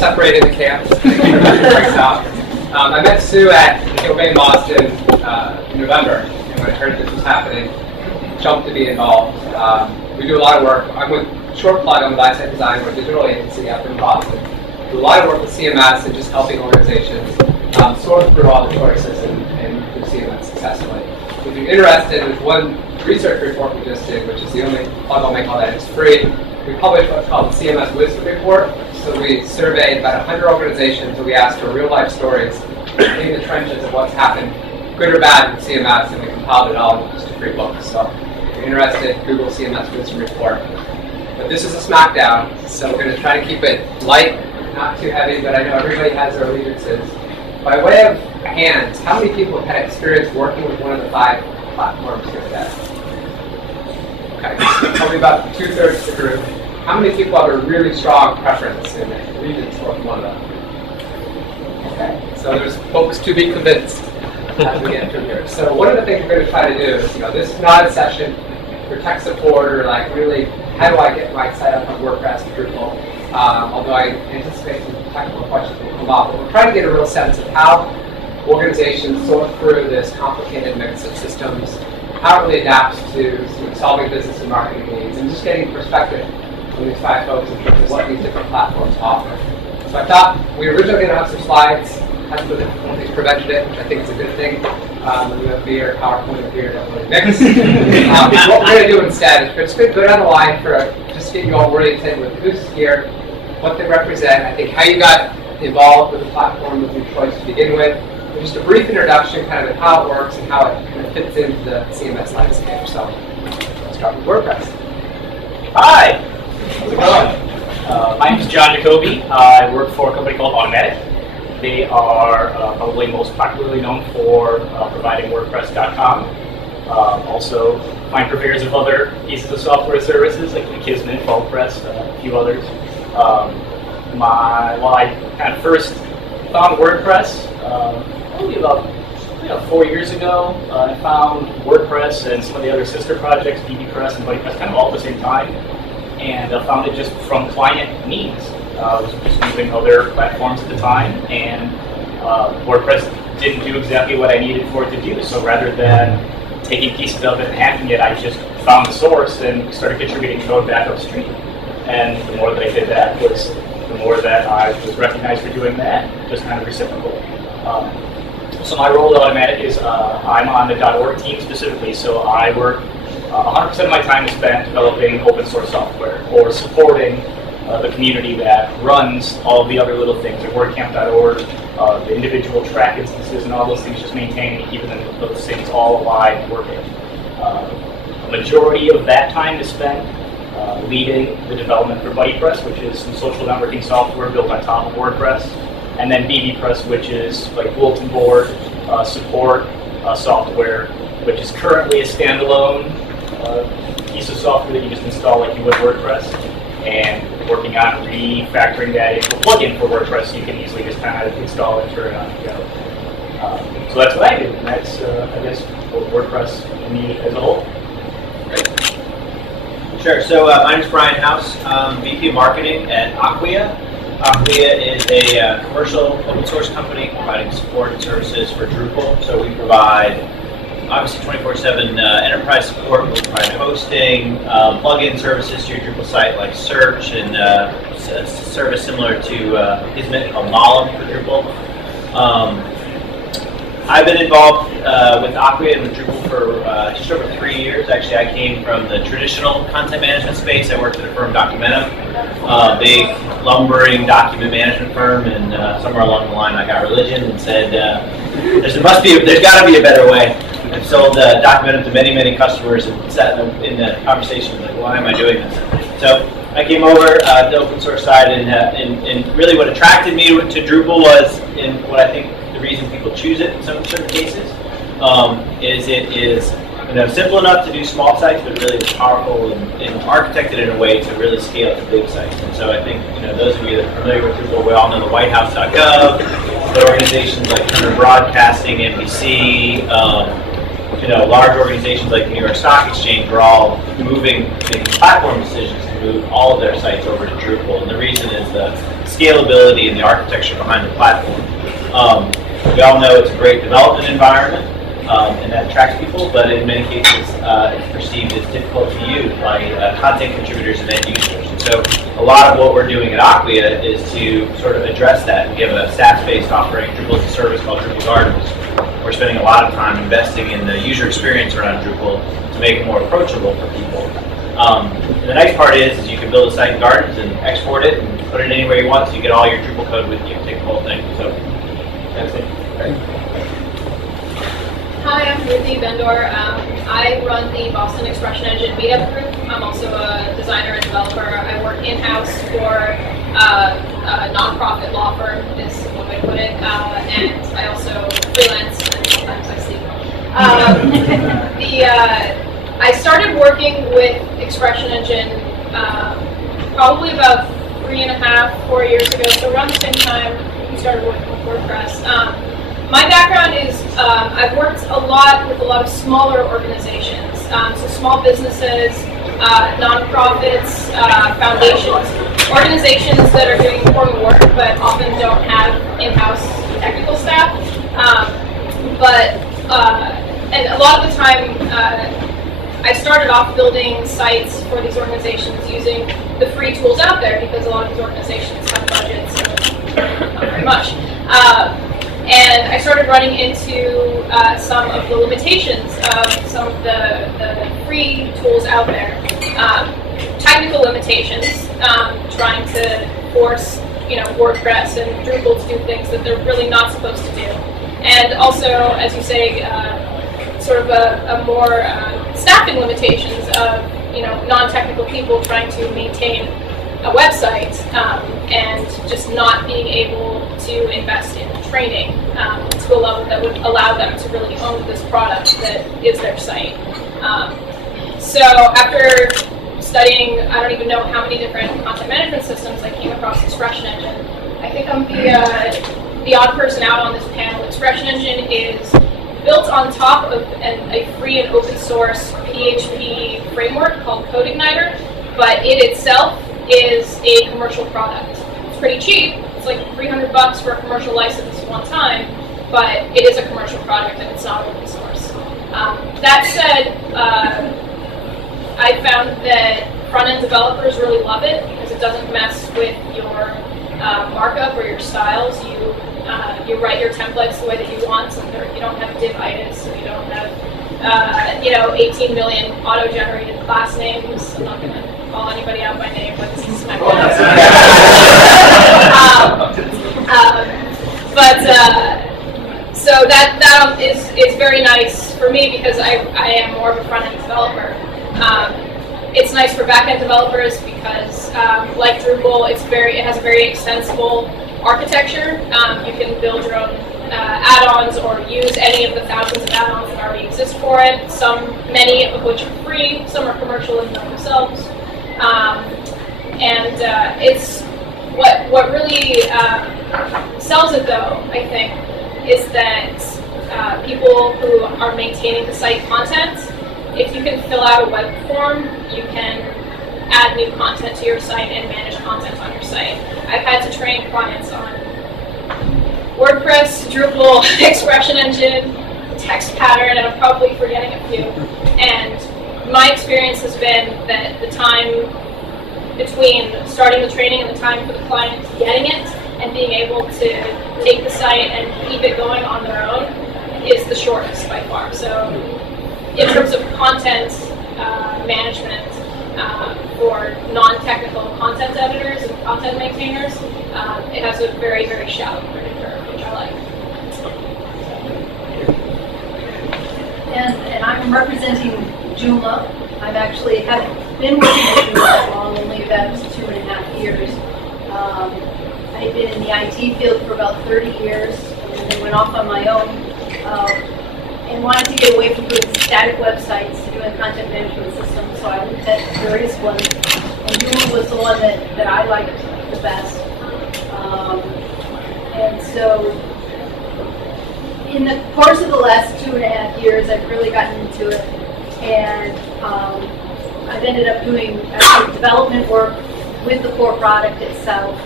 separated the camps. I met Sue at Joomla in Boston in November, and when I heard this was happening, jumped to be involved. We do a lot of work. I'm with short plug on with ISITE Design, we're a digital agency up in Boston. We do a lot of work with CMS and just helping organizations sort through all the choices and do CMS successfully. If you're interested, there's one research report we just did, which is the only plug I'll make all that. It's free. We published what's called the CMS Wisdom Report. So we surveyed about 100 organizations, and we asked for real-life stories in the trenches of what's happened, good or bad, with CMS, and we compiled it all in just a free book. So if you're interested, Google CMS Wisdom Report. But this is a Smackdown, so we're going to try to keep it light, not too heavy, but I know everybody has their allegiances. By way of hands, how many people have had experience working with one of the 5 platforms here today? Okay, so probably about 2/3 of the group. How many people have a really strong preference in the allegiance towards one of them? Okay, so there's folks to be convinced as we get through here. So one of the things we're going to try to do is, this is not a session for tech support or like really, how do I get my site up on WordPress and Drupal? Although I anticipate some technical questions will come up, but we're trying to get a real sense of how organizations sort through this complicated mix of systems, how it really adapts to solving business and marketing needs, and just getting perspective from these 5 folks in terms of what these different platforms offer. So I thought we were originally going to have some slides, hasn't been difficulties prevented it, which I think is a good thing. We have beer, PowerPoint and beer don't really mix. What we're going to do instead is we're just going to go down the line for just get you all oriented with who's here, what they represent, I think how you got involved with the platform of your choice to begin with, and just a brief introduction kind of how it works and how it kind of fits into the CMS landscape. So let's start with WordPress. Hi, how's it going? My name is John Jacoby. I work for a company called Automattic. They are probably most popularly known for providing WordPress.com. Also, find purveyors of other pieces of software services like Kismet, WordPress, a few others. I kind of first found WordPress probably about 4 years ago. I found WordPress and some of the other sister projects, BBPress and BuddyPress, kind of all at the same time. And I found it just from client needs. I was just using other platforms at the time, and WordPress didn't do exactly what I needed for it to do. So rather than taking pieces of it and hacking it, I just found the source and started contributing code back upstream. And the more that I did that, the more that I was recognized for doing that, just kind of reciprocal. So my role at Automattic is I'm on the .org team specifically, so I work 100% of my time is spent developing open source software or supporting the community that runs all of the other little things, like WordCamp.org, the individual track instances and all those things, just maintaining and keeping those things all alive and working. A majority of that time is spent leading the development for BuddyPress, which is some social networking software built on top of WordPress, and then BBPress, which is like bulletin board support software, which is currently a standalone piece of software that you just install like you would WordPress, and working on refactoring that into a plugin for WordPress so you can easily just kind of install it and turn it on and go. So that's what I do, and that's, I guess, WordPress and me as a whole. Great. Sure, so my name is Bryan House, VP of Marketing at Acquia. Acquia is a commercial open source company providing support and services for Drupal. So we provide obviously 24/7 enterprise support. We provide hosting, plugin services to your Drupal site like search, and a service similar to Kismet called Malam for Drupal. I've been involved with Acquia and with Drupal for just over 3 years. Actually, I came from the traditional content management space. I worked at a firm, Documentum, a big lumbering document management firm, and somewhere along the line I got religion and said, there's got to be a better way. I've sold Documentum to many, many customers and sat in the conversation like, why am I doing this? So I came over the open source side, and really what attracted me to Drupal was, in what I think the reason people choose it in some certain cases, is it is simple enough to do small sites, but really it's powerful and architected in a way to really scale to big sites. And so I think those of you that are familiar with Drupal, we all know the WhiteHouse.gov, the organizations like Turner Broadcasting, NBC, large organizations like the New York Stock Exchange were all making platform decisions to move all of their sites over to Drupal. And the reason is the scalability and the architecture behind the platform. We all know it's a great development environment, and that attracts people, but in many cases it's perceived as difficult to use by content contributors and end users. And so a lot of what we're doing at Acquia is to sort of address that and give a SaaS-based offering, Drupal as a service called Drupal Gardens. We're spending a lot of time investing in the user experience around Drupal to make it more approachable for people. The nice part is you can build a site in Gardens and export it and put it anywhere you want, so you get all your Drupal code with you, take the whole thing. So that's it. Hi, I'm Ruthie BenDor. I run the Boston Expression Engine Meetup group. I'm also a designer and developer. I work in-house for a nonprofit law firm, is one way to put it, and I also freelance, and sometimes I sleep. I started working with Expression Engine probably about 3.5, 4 years ago, so around the same time we started working with WordPress. My background is I've worked a lot with a lot of smaller organizations, so small businesses, nonprofits, foundations, organizations that are doing important work but often don't have in-house technical staff. And a lot of the time, I started off building sites for these organizations using the free tools out there because a lot of these organizations have budgets, so not very much. And I started running into some of the limitations of some of the free tools out there. Technical limitations, trying to force WordPress and Drupal to do things that they're really not supposed to do. And also, as you say, sort of a more staffing limitations of non-technical people trying to maintain a website and just not being able to invest in training to a level that would allow them to really own this product that is their site. So after studying, I don't even know how many different content management systems, I came across Expression Engine. I think I'm the odd person out on this panel. Expression Engine is built on top of a free and open source PHP framework called CodeIgniter, but it itself is a commercial product. It's pretty cheap. It's like $300 for a commercial license one time, but it is a commercial product and it's not open source. That said, I found that front-end developers really love it because it doesn't mess with your markup or your styles. You write your templates the way that you want, so you don't have div-itis, so you don't have 18 million auto-generated class names. I'm not going to call anybody out by name, but this is Smackdown. So that is very nice for me because I am more of a front-end developer. It's nice for back-end developers because, like Drupal, it has a very extensible architecture. You can build your own add-ons or use any of the thousands of add-ons that already exist for it. Many of which are free, some are commercial in and of themselves. It's what really sells it, though, I think, is that people who are maintaining the site content, if you can fill out a web form, you can add new content to your site and manage content on your site. I've had to train clients on WordPress, Drupal, Expression Engine, text pattern, and I'm probably forgetting a few. And my experience has been that the time between starting the training and the time for the client getting it and being able to take the site and keep it going on their own is the shortest by far. So in terms of content management for non-technical content editors and content maintainers, it has a very, very shallow learning curve, which I like. And I'm representing Joomla. I've actually been working with Joomla that long, only about 2.5 years. I've been in the IT field for about 30 years, and then went off on my own and wanted to get away from doing static websites to doing content management systems, so I looked at various ones, and Joomla was the one that I liked the best. And so in the course of the last 2.5 years, I've really gotten into it, and I've ended up doing actually development work with the core product itself.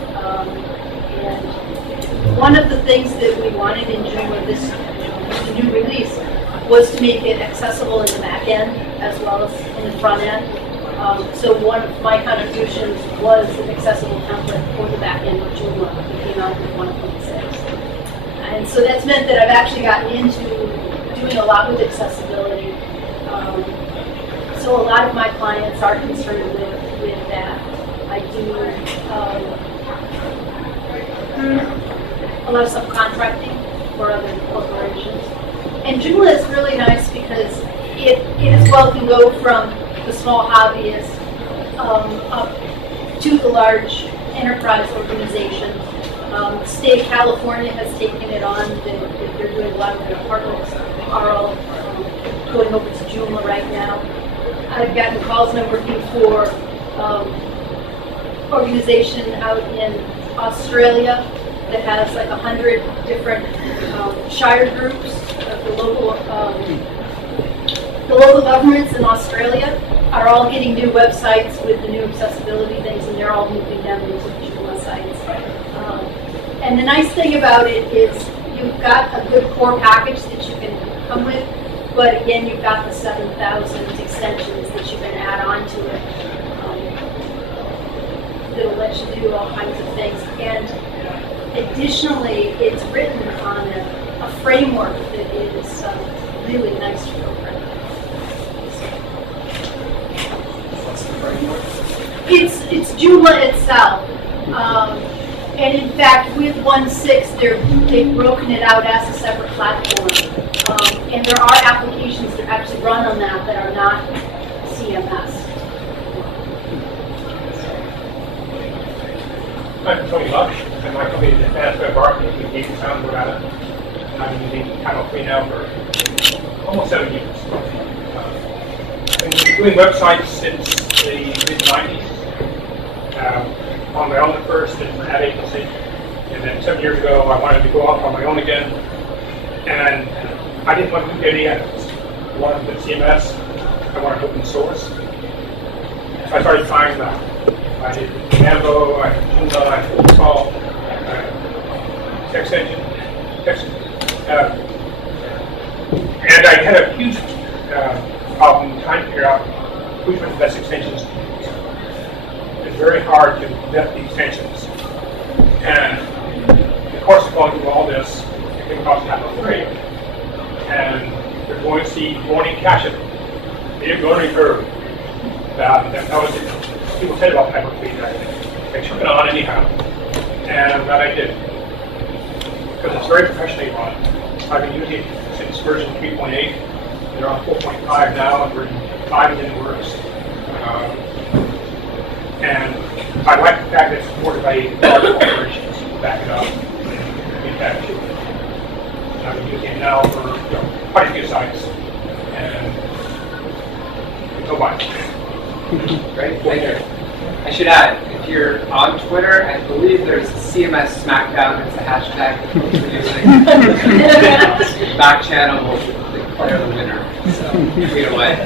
And one of the things that we wanted in Joomla, this new release, was to make it accessible in the back end as well as in the front end. So one of my contributions was an accessible template for the back end of Joomla that came out with 1.6. And so that's meant that I've actually gotten into doing a lot with accessibility. So a lot of my clients are concerned with that. I do a lot of subcontracting for other corporations. And Joomla is really nice because it as well can go from the small hobbyist up to the large enterprise organizations. The state of California has taken it on. They're doing a lot of their partners are all going over to Joomla right now. I've gotten calls I'm working for organization out in Australia that has like 100 different shire groups of the local governments in Australia are all getting new websites with the new accessibility things, and they're all moving them into the Joomla sites. And the nice thing about it is you've got a good core package that you can come with, but again, you've got the 7,000 extensions that you can add on to it that'll let you do all kinds of things. And additionally, it's written on a framework that is really nice to program. What's the framework? It's Joomla itself. And in fact, with 1.6, they've broken it out as a separate platform. And there are applications that actually run on that are not CMS. I'm Tony Lush, and my company is Advanced Web Marketing. We gave sound about it. And I've been using Panel 3 now for almost 7 years. I've been doing websites since the mid-90s. On my own at first as an ad agency, and then 7 years ago I wanted to go off on my own again, and I didn't want to do any edits. I wanted to do CMS, I wanted open source, so I started trying that. I did Mambo, I did Joomla, I did Drupal, text engine, and I had a huge problem trying to figure out which were the best extensions to use. It's very hard to vet the extensions. And of course, going through all this, it came across Panel 3. And you're going to see morning cache it. You're going to curve. That was it. People said about Panel 3 that they took it on anyhow. And I'm glad I did. Because it's very professionally run. I've been using it since version 3.8. They're on 4.5 now, and version 5 is in the works. And I like the fact that it's supported by large corporations to back it up in that too. And I've been using it now for quite a few sites. And so much. Great, thank you. I should add, if you're on Twitter, I believe there's CMS Smackdown as a hashtag we're using. Back channel will declare the winner. So tweet away.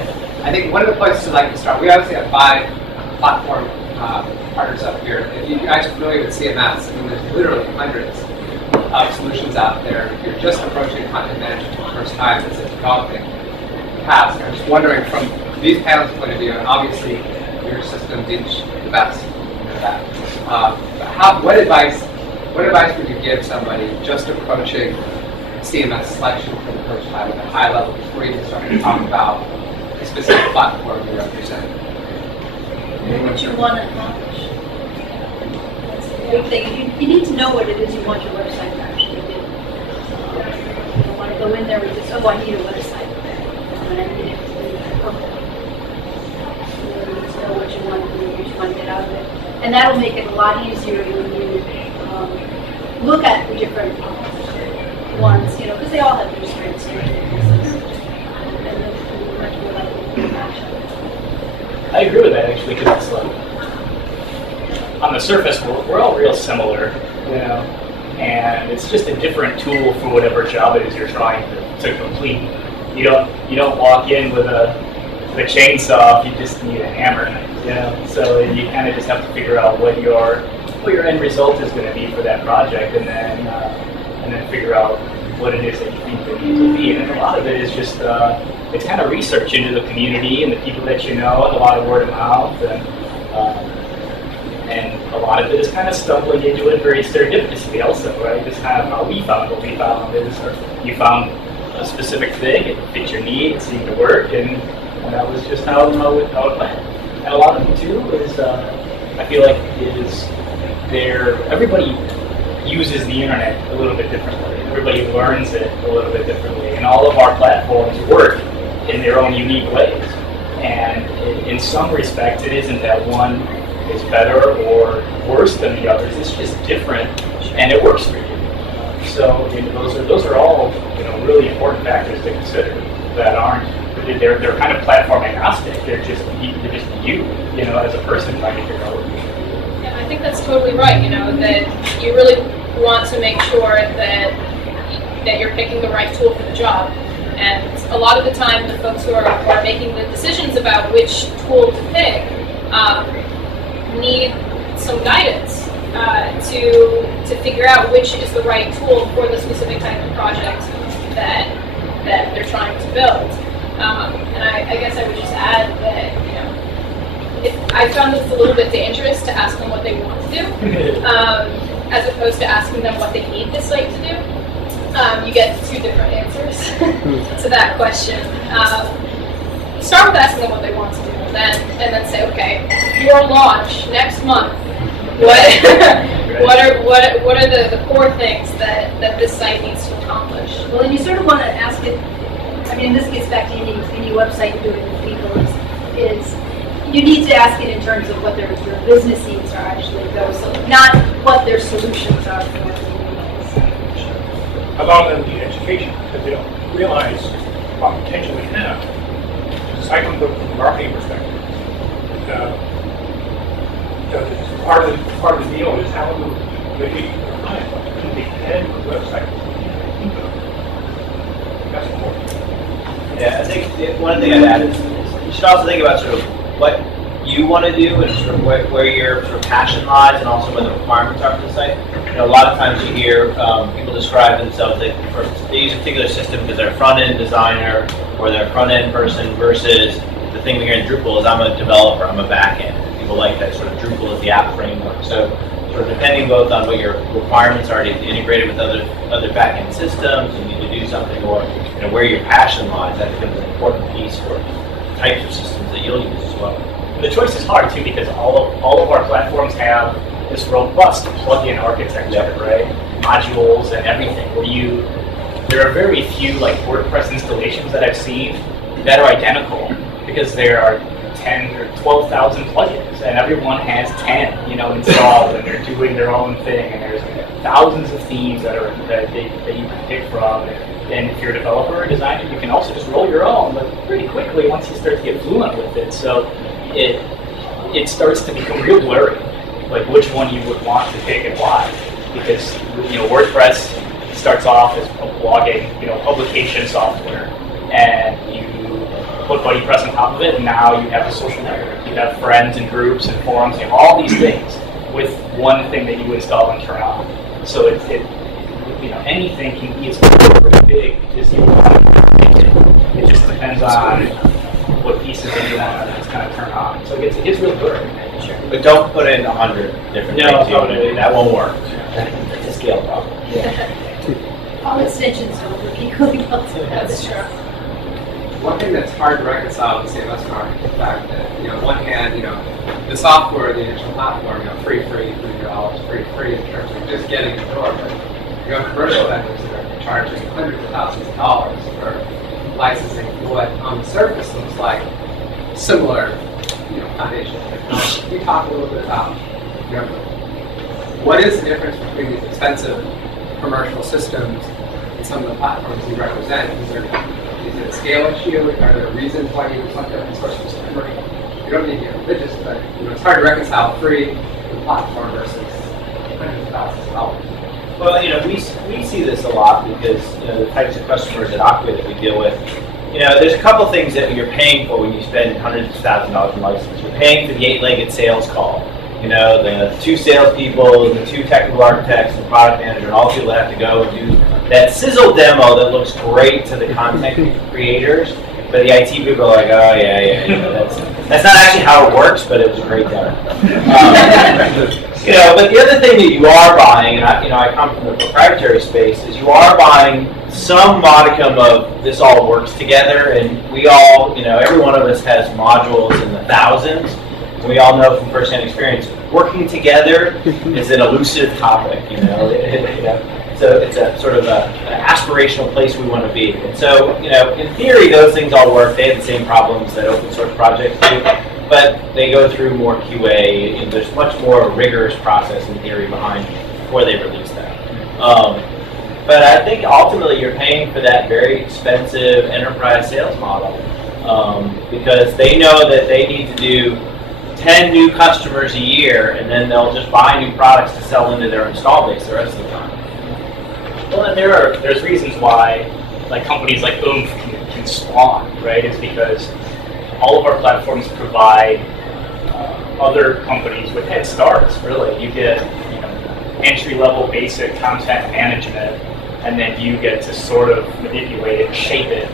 I think one of the places I'd like to start, we obviously have 5 platform partners up here. If you guys are familiar with CMS, I mean, there's literally hundreds of solutions out there. If you're just approaching content management for the first time, it's a daunting task. I'm just wondering from these panels' point of view, and obviously your system's each the best, you know that. What advice would you give somebody just approaching CMS selection for the first time at a high level before you start to talk about a specific platform you represent? What you want to accomplish. That's the big thing. You need to know what it is you want your website to actually do. You don't want to go in there with just, oh, I need a website. And I need it to be perfect. You need to know what you want to do, what you want to get out of it. And that'll make it a lot easier when you look at the different ones, because they all have their strengths and weaknesses. And then much more likely to match up. I agree with that actually, because it's like on the surface we're all real similar, and it's just a different tool for whatever job it is you're trying to complete. You don't walk in with a chainsaw if you just need a hammer. You know, so you kind of just have to figure out what your end result is going to be for that project, and then figure out what it is that you think it needs to be. And a lot of it is just it's kind of research into the community and the people that you know, and a lot of word of mouth, and a lot of it is kind of stumbling into it very serendipitously also, right? Just kind of how we found what we found is you found a specific thing, it fit your need, it seemed to work, and that was just how it went. And a lot of it too is, I feel like everybody uses the internet a little bit differently. Everybody learns it a little bit differently, and all of our platforms work in their own unique ways. And in some respects, it isn't that one is better or worse than the others. It's just different, and it works for you. So those are all really important factors to consider that aren't. They're kind of platform agnostic. They're just you as a person trying to figure out what you should do. Yeah, I think that's totally right. That you really want to make sure that you're picking the right tool for the job. And a lot of the time, the folks who are making the decisions about which tool to pick need some guidance to figure out which is the right tool for the specific type of project that they're trying to build. And I guess I would just add that I found this a little bit dangerous to ask them what they want to do, as opposed to asking them what they need this site to do. You get two different answers to that question. Start with asking them what they want to do, and then say, okay, your launch next month. What are the core things that this site needs to accomplish? Well, and you sort of want to ask it. I mean, this gets back to any website you're doing with people. Is you need to ask it in terms of what their business needs are actually, though, so not what their solutions are for their needs. A lot of them need education because they don't realize what potential we have. Aside from the marketing perspective, part of the deal is how do they depend on the website. That's important. Yeah, I think one thing I'd add is you should also think about sort of what you want to do and sort of where your sort of passion lies, and also what the requirements are for the site. A lot of times you hear people describe themselves they use a particular system because they're a front-end designer or they're a front-end person, versus the thing we hear in Drupal is I'm a developer, I'm a back-end. People like that sort of Drupal is the app framework. So sort of depending both on what your requirements are to integrate it with other back-end systems, you need to do something, or where your passion lies, that becomes an important piece for types of systems that you'll use as well. The choice is hard too, because all of our platforms have this robust plugin architecture, right? Modules and everything. There are very few like WordPress installations that I've seen that are identical, because there are 10 or 12,000 plugins, and everyone has 10, installed, and they're doing their own thing, and there's thousands of themes that you can pick from. And if you're a developer or a designer, you can also just roll your own, but pretty quickly once you start to get fluent with it. So it starts to become real blurry, like which one you would want to pick and why. Because WordPress starts off as a blogging, publication software, and you put BuddyPress on top of it, and now you have a social network. You have friends and groups and forums, you have all these things with one thing that you install and turn on. So anything can be as big as you want. It just depends on what pieces that you want to kind of turn on. So it gets real blurry. But don't put in 100 different things. That won't work. It's a scale problem. All extensions don't work equally well. That's true. One thing that's hard to reconcile with the CMS market is the fact that, on one hand, the software, the initial platform, free, $3, free in terms of just getting the door. But you have commercial vendors that are charging hundreds of thousands of dollars for licensing what on the surface looks like similar, foundation technology. Can you talk a little bit about what is the difference between these expensive commercial systems and some of the platforms you represent? Is it a scale issue? Are there reasons why you would select different sources of commercial? You don't need to get religious, but it's hard to reconcile free with platform versus hundreds of thousands of dollars. Well, we see this a lot because the types of customers at Acquia that we deal with. There's a couple things that you're paying for when you spend hundreds of thousands of dollars in license. You're paying for the 8-legged sales call. The 2 salespeople, the 2 technical architects, the product manager, and all the people that have to go and do that sizzle demo that looks great to the content creators. But the IT people are like, oh yeah, that's not actually how it works, but it was a great demo. But the other thing that you are buying, and I come from the proprietary space, is you are buying some modicum of this all works together, and we all, every one of us has modules in the thousands. We all know from firsthand experience, working together is an elusive topic. So it's a sort of an aspirational place we want to be. And so, in theory, those things all work. They have the same problems that open source projects do, but they go through more QA, and there's much more rigorous process in theory behind before they release that. But I think ultimately you're paying for that very expensive enterprise sales model because they know that they need to do 10 new customers a year, and then they'll just buy new products to sell into their install base the rest of the time. Well, and there's reasons why companies like Oomph can spawn, right? It's because all of our platforms provide other companies with head starts. Really, you get entry-level basic content management, and then you get to sort of manipulate it and shape it,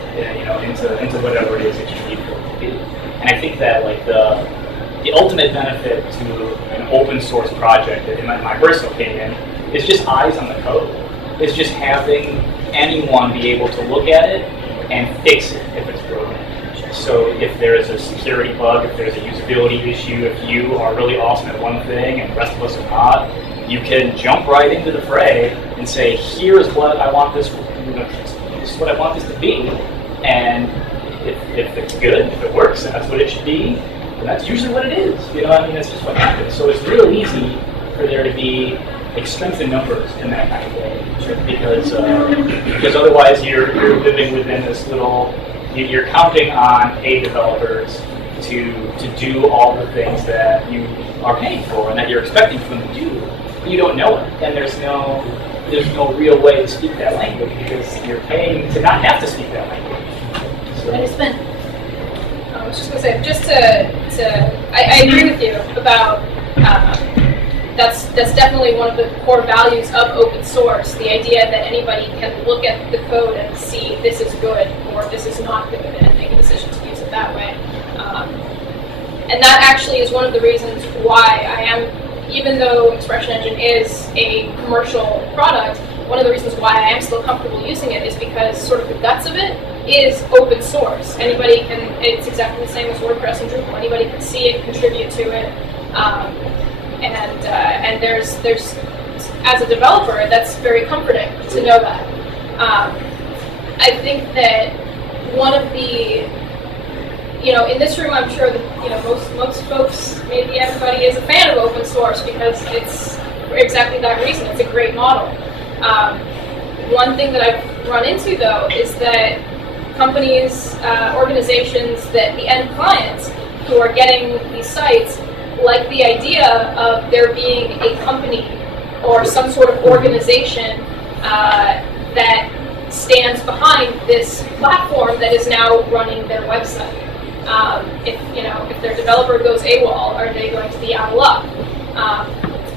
into whatever it is that you need for it to be. And I think that the ultimate benefit to an open source project, in my personal opinion, is just eyes on the code. It's just having anyone be able to look at it and fix it if it's broken. So if there is a security bug, if there's a usability issue, if you are really awesome at one thing and the rest of us are not, you can jump right into the fray and say, here's what I want this, this is what I want this to be, and if it's good, if it works, and that's what it should be, then that's usually what it is. That's just what happens. So it's real easy for there to be strength in numbers in that kind of way, because otherwise you're living within this little. You're counting on paid developers to do all the things that you are paying for and that you're expecting from them to do. But you don't know it, and there's no real way to speak that language because you're paying to not have to speak that language. So. I was just going to say, I agree with you about. That's definitely one of the core values of open source, the idea that anybody can look at the code and see this is good or this is not good and make a decision to use it that way. And that actually is one of the reasons why I am, even though Expression Engine is a commercial product, one of the reasons why I am still comfortable using it is because sort of the guts of it is open source. Anybody can, it's exactly the same as WordPress and Drupal. Anybody can see it, contribute to it. And there's as a developer, that's very comforting to know that. I think that one of the, in this room, I'm sure that most folks, maybe everybody, is a fan of open source because it's for exactly that reason. It's a great model. One thing that I've run into though is that companies, organizations, that the end clients who are getting these sites like the idea of there being a company or some sort of organization that stands behind this platform that is now running their website. If their developer goes AWOL, are they going to be out of luck?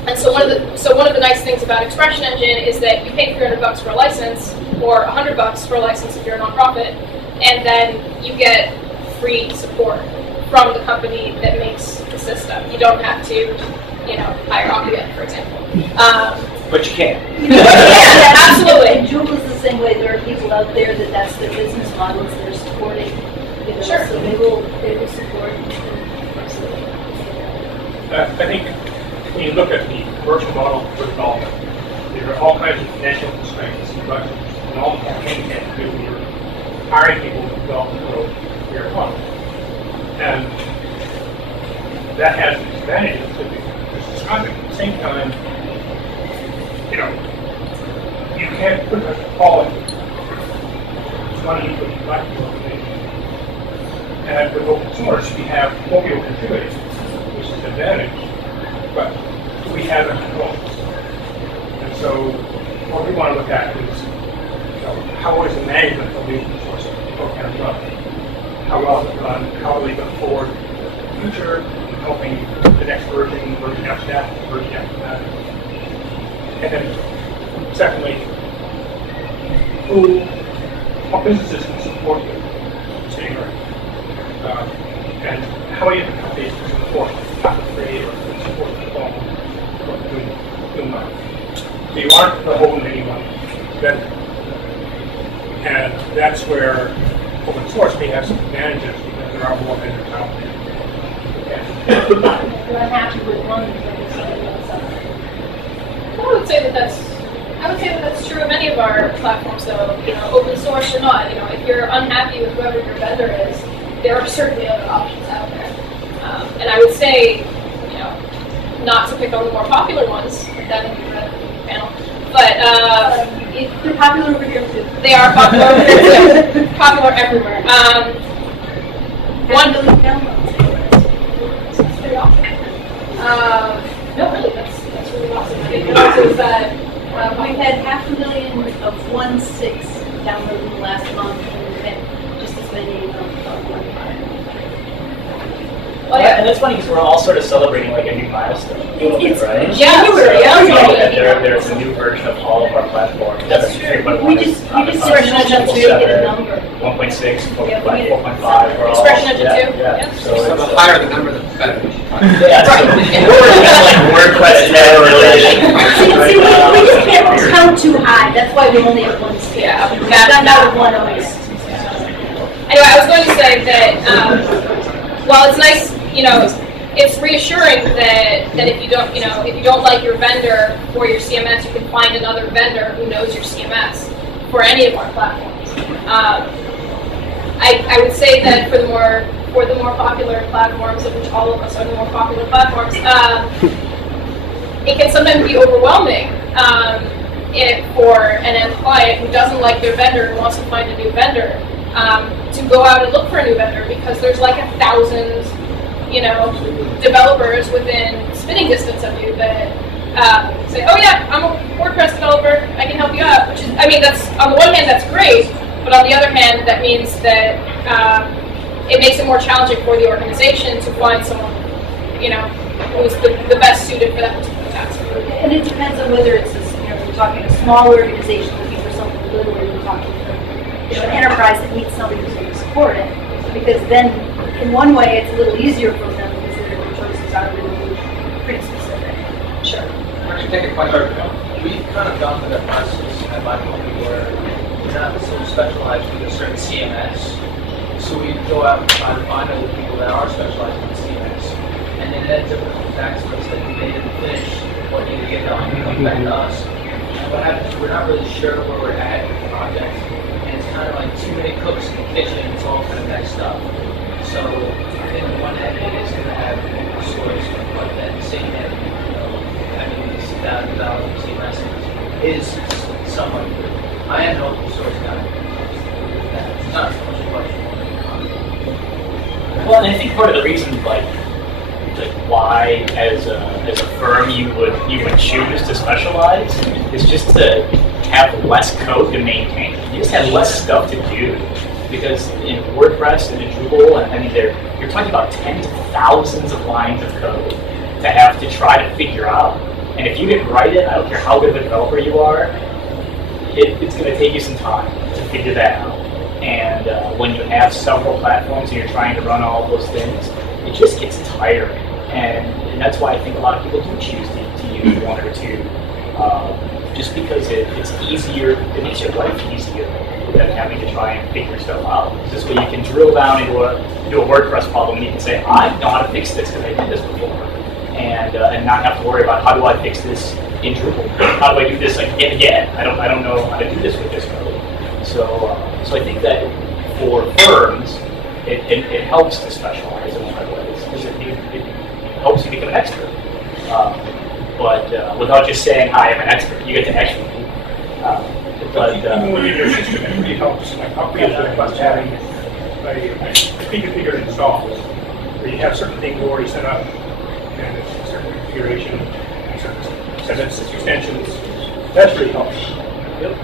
And so one of the nice things about Expression Engine is that you pay $300 for a license or $100 for a license if you're a nonprofit, and then you get free support from the company that makes the system. You don't have to, hire Acquia, for example. But you can. Yeah, absolutely. And Joomla is the same way. There are people out there that's their business models they're supporting. Sure. So they will support. I think when you look at the commercial model for development, there are all kinds of financial constraints and budgets, and all the campaign can do when you're hiring people to develop the code for your product. And that has its advantages to be describing. At the same time, you can't put a quality money into the platform. And with open source, we have more people contributing, which is an advantage, but we have a control. And so what we want to look at is, how is the management of the open source program run? How well is it run? How are we going forward in the future, helping the next version after that, version after that? And then, secondly, what businesses can support you staying right? And how many different companies can support not afraid or support the phone or doing that? So you aren't beholden to any one vendor. And that's where open source may have some advantages because there are more vendors out there. If you're unhappy with one, then somebody else out. I would say that that's true of many of our platforms, though. Open source or not. If you're unhappy with whoever your vendor is, there are certainly other options out there. And I would say, not to pick on the more popular ones, that would be rather than the panel. But they're popular over here too. They are popular over here too. Popular everywhere. One million downloads. That's pretty awesome. No, really, that's really awesome. I think also is that we've had 500,000 of 1.6 downloaded in the last month, and we've had just as many of 1.5. Oh, yeah, and that's funny because we're all sort of celebrating like a new milestone, It's right? January, There's a new version of all of our platforms. That's true. We just Expression Engine 2 get a number. 1.6, 4.5, Yeah, we're all. Expression Engine 2? Yeah. So So the higher the number, the better. yeah, so we're like WordPress related. See, we just can't count too high. That's why we only have one scale. Yeah, We've done out of one always. Anyway, I was going to say that while it's nice, it's reassuring that if you don't like your vendor for your CMS, you can find another vendor who knows your CMS for any of our platforms. I would say that for the more popular platforms, of which all of us are the more popular platforms, it can sometimes be overwhelming for an end client who doesn't like their vendor and wants to find a new vendor to go out and look for a new vendor because there's like 1,000 developers within spitting distance of you that say, oh yeah, I'm a WordPress developer, I can help you out. Which is, that's on the one hand that's great, but on the other hand that means that it makes it more challenging for the organization to find someone, who's the best suited for that particular task. And it depends on whether it's you're talking a small organization looking for something little, or you're talking an enterprise that needs somebody who's going to support it. Because then, in one way, it's a little easier for them because their choices are really pretty specific. Sure. I should take a question. We've kind of gone through that process at my company where we're not so specialized with a certain CMS. So we go out and try to find other people that are specialized in the CMS. And then that typically comes back to us that they didn't finish what needed to get done. They come back to us. And what happens is we're not really sure where we're at with the project. And it's kind of like too many cooks in the kitchen. It's all kind of messed up. So I think on one hand it is going to have open source, but at the same hand, having these $1,000 CMS is somewhat good. I am an open source guy. That's not so much a question. Well, and I think part of the reason, like why, as a firm, you would choose to specialize is just to have less code to maintain. You just have less stuff to do. Because in WordPress and in Drupal, you're talking about tens of thousands of lines of code to have to try to figure out. And if you didn't write it, I don't care how good of a developer you are, it's going to take you some time to figure that out. And when you have several platforms and you're trying to run all of those things, it just gets tiring. And that's why I think a lot of people do choose to use one or two, just because it's easier, it makes your life easier than having to try and figure stuff out. This way you can drill down into a WordPress problem and you can say, I know how to fix this because I did this before. And not have to worry about how do I fix this in Drupal? How do I do this again? I don't know how to do this with this code. So I think that for firms, it helps to specialize in a lot of ways because it helps you become an expert. But without just saying, hi, I'm an expert, you get to actually even within your system, it really helps. Like Acquia is having a configure installed, where you have certain things already set up, and it's certain configuration, certain extensions. That's really helps. Yep.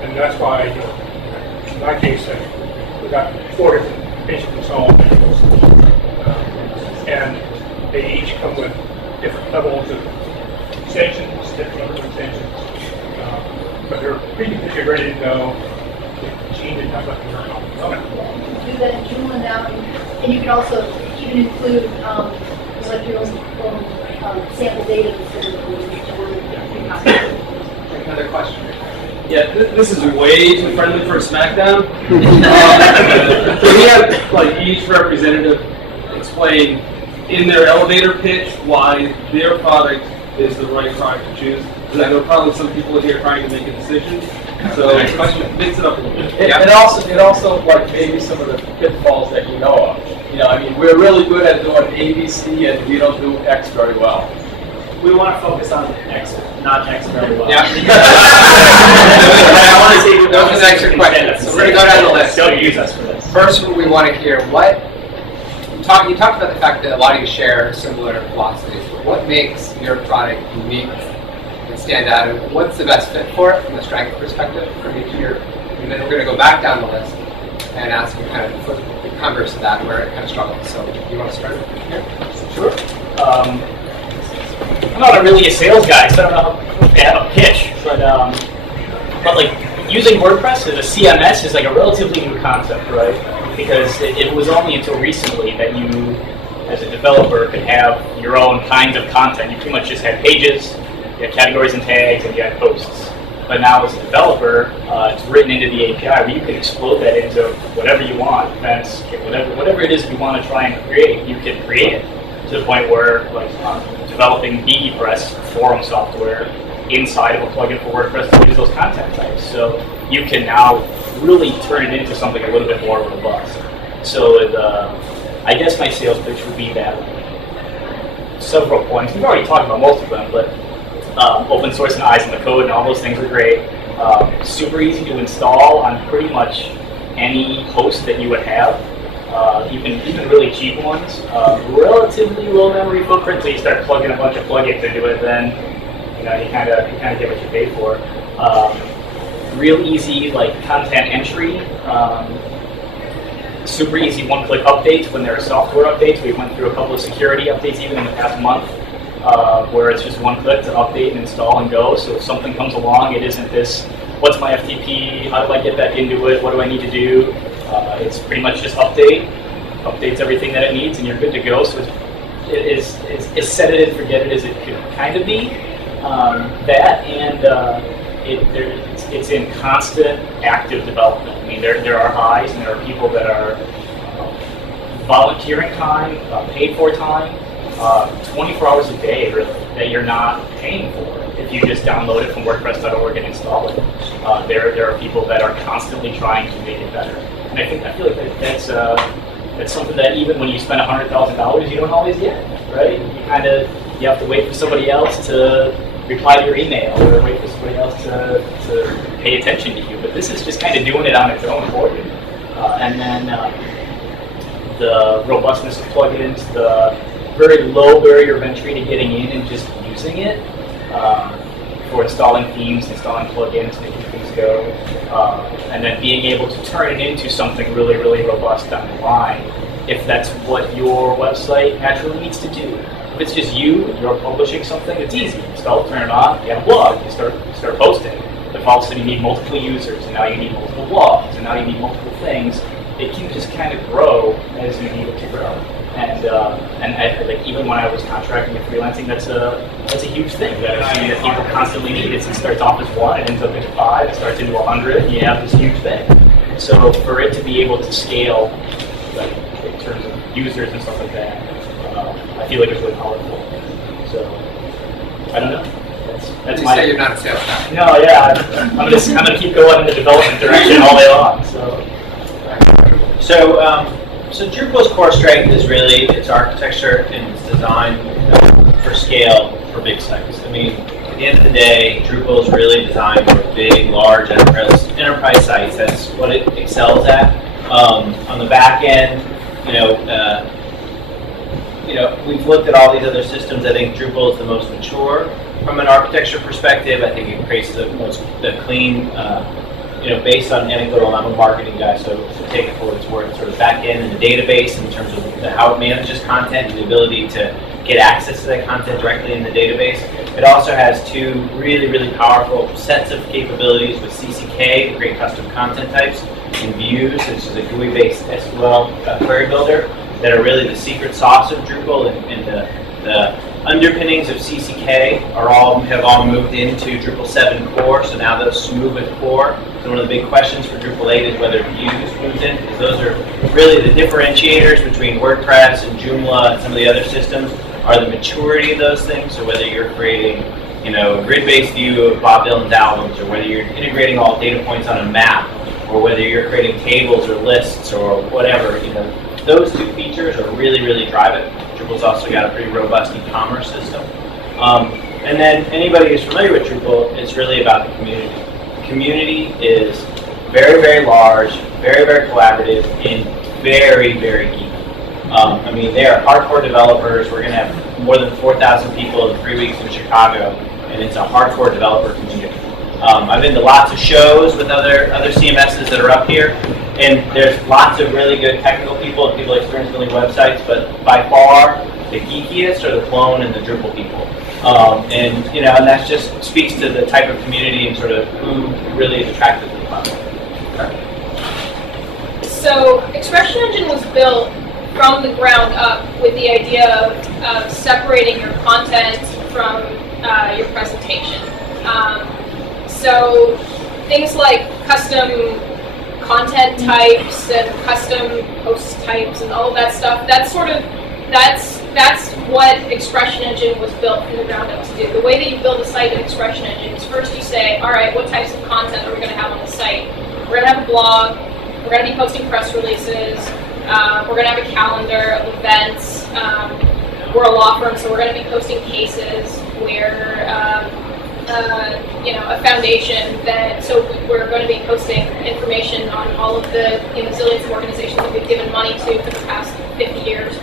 And that's why, in my case, we got 4 different pension consultants, and they each come with different levels of extensions, different levels of extensions. But they're pretty much ready to go. Gene did talk about the Do that in Joomla now, and you can also even include like your own sample data instead of Another question. Yeah, this is way too friendly for a Smackdown. We have like each representative explain in their elevator pitch why their product is the right product to choose. Because I know probably some people here trying to make a decision. So mix it up a little bit. And also like maybe some of the pitfalls that you know of. You know, I mean, we're really good at doing A, B, C, and we don't do X very well. We want to focus on X, not X very well. Yeah. I want to see those are the extra questions. So we're going to go down the list. Don't use us for this. First, we want to hear what you talked about the fact that a lot of you share similar philosophies. What makes your product unique and stand out, and what's the best fit for it from a strength perspective from each of your? And then we're going to go back down the list and ask you kind of the converse of that, where it kind of struggles. So, you want to start here? Sure. I'm not really a sales guy, so I don't know if they have a pitch, but like using WordPress as a CMS is like a relatively new concept, right? Because it was only until recently that you, as a developer, could have your own kinds of content. You pretty much just had pages, you had categories and tags, and you had posts. But now, as a developer, it's written into the API where you can explode that into whatever you want, events, whatever it is you want to try and create, you can create it. To the point where, like, developing BDPress forum software inside of a plugin for WordPress to use those content types. So you can now really turn it into something a little bit more robust. So I guess my sales pitch would be that several points. We've already talked about most of them, but open source and eyes in the code and all those things are great. Super easy to install on pretty much any host that you would have. Even really cheap ones, relatively low memory footprint. So you start plugging a bunch of plugins into it, then you kind of get what you pay for. Real easy like content entry. Super easy one-click updates when there are software updates. We went through a couple of security updates even in the past month, where it's just one click to update and install and go. So if something comes along, it isn't this, what's my FTP? How do I get back into it? What do I need to do? It's pretty much just updates everything that it needs, and you're good to go. So it is as set it and forget it as it could kind of be. That and it's in constant active development. I mean, there are highs and there are people that are volunteering time, paid for time, 24 hours a day really, that you're not paying for. If you just download it from WordPress.org and install it, there are people that are constantly trying to make it better. And I feel like that's something that even when you spend $100,000, you don't always get, right? You have to wait for somebody else to reply to your email or wait for somebody else to pay attention to you. But this is just kind of doing it on its own for you. And then the robustness of plugins, the very low barrier of entry to getting in and just using it. For installing themes, installing plugins, making things go, and then being able to turn it into something really, really robust down the line, if that's what your website naturally needs to do. If it's just you and you're publishing something, it's easy. Install, turn it on, you have a blog, you start posting. If all of a sudden you need multiple users, and now you need multiple blogs, and now you need multiple things, it can just kind of grow as you need it to grow. And I like even when I was contracting and freelancing, that's a huge thing that I've seen that people constantly need. It starts off as 1, it ends up into 5, it starts into 100, and you have this huge thing. So for it to be able to scale, like in terms of users and stuff like that, I feel like it's really powerful. So I don't know. That's you my. Say you're not a sales guy. No, yeah, I'm gonna keep going in the development direction all day long. So Drupal's core strength is really its architecture and its design for scale for big sites. I mean, at the end of the day, Drupal is really designed for big, large enterprise sites. That's what it excels at. On the back end, we've looked at all these other systems. I think Drupal is the most mature from an architecture perspective. I think it creates the clean, based on anecdotal. I'm a marketing guy, so take it for what it's worth. Sort of back end in the database in terms of how it manages content and the ability to get access to that content directly in the database. It also has two really, really powerful sets of capabilities with CCK to create custom content types and views, which is a GUI-based SQL query builder that are really the secret sauce of Drupal, and the underpinnings of CCK have all moved into Drupal 7 core, so now those move with core. So one of the big questions for Drupal 8 is whether views moves in, because those are really the differentiators between WordPress and Joomla and some of the other systems are the maturity of those things. So whether you're creating a grid-based view of Bob Dylan's albums, or whether you're integrating all data points on a map, or whether you're creating tables or lists or whatever, those two features are really, really drive it. Drupal's also got a pretty robust e-commerce system. And then anybody who's familiar with Drupal, it's really about the community. The community is very, very large, very, very collaborative, and very, very geeky. They are hardcore developers. We're going to have more than 4,000 people in 3 weeks in Chicago, and it's a hardcore developer community. I've been to lots of shows with other CMSs that are up here, and there's lots of really good technical people and people experience building websites, but by far the geekiest are the clone and the Drupal people. And that just speaks to the type of community and sort of who really is attracted to the platform. So Expression Engine was built from the ground up with the idea of separating your content from your presentation. So things like custom content types and custom post types and all of that stuff, that's what Expression Engine was built from the ground up to do. The way that you build a site in Expression Engine is first you say, all right, what types of content are we going to have on the site? We're going to have a blog, we're going to be posting press releases, we're going to have a calendar of events, we're a law firm, so we're going to be posting cases, we're a foundation so we're going to be posting information on all of the zillions of organizations that we've given money to for the past 50 years.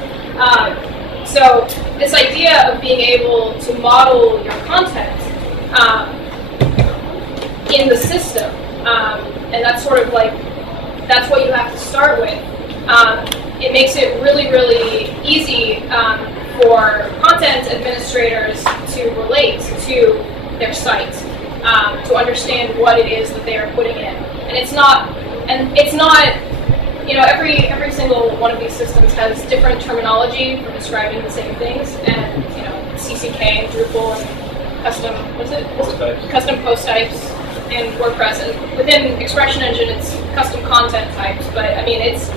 So this idea of being able to model your content in the system, and that's sort of that's what you have to start with. It makes it really, really easy for content administrators to relate to their site, to understand what it is that they are putting in. And it's not every single one of these systems has different terminology for describing the same things, and CCK and Drupal and custom post types in WordPress, and within Expression Engine it's custom content types, but it's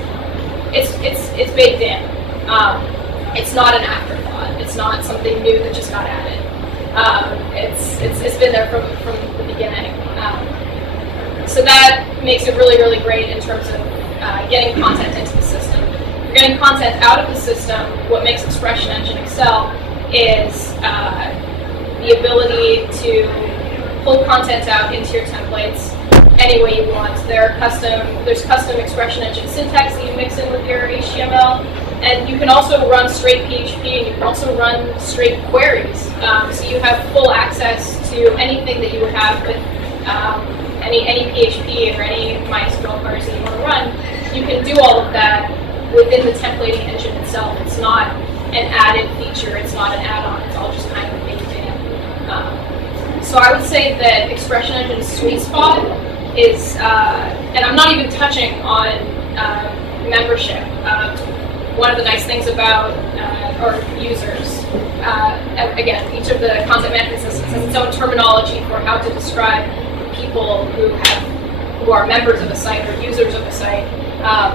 baked in. It's not an afterthought. It's not something new that just got added. It's been there from the beginning. So that makes it really, really great in terms of getting content into the system. If you're getting content out of the system, what makes Expression Engine excel is the ability to pull content out into your templates any way you want. There's custom Expression Engine syntax that you mix in with your HTML, and you can also run straight PHP, and you can also run straight queries. So you have full access to anything that you would have with any PHP or any MySQL queries that you want to run. You can do all of that within the templating engine itself. It's not an added feature. It's not an add-on. It's all just kind of baked in. So I would say that Expression Engine's sweet spot is, and I'm not even touching on membership. One of the nice things about or users, again, each of the content management systems has its own terminology for how to describe people who are members of a site or users of a site.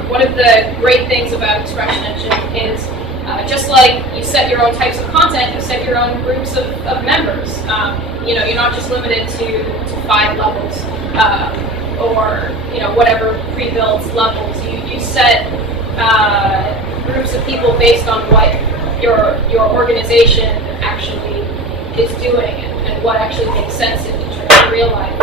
One of the great things about Expression Engine is just like you set your own types of content, you set your own groups of members. You're not just limited to 5 levels or whatever pre-built levels. You set groups of people based on what your organization actually is doing and what actually makes sense in terms of real life.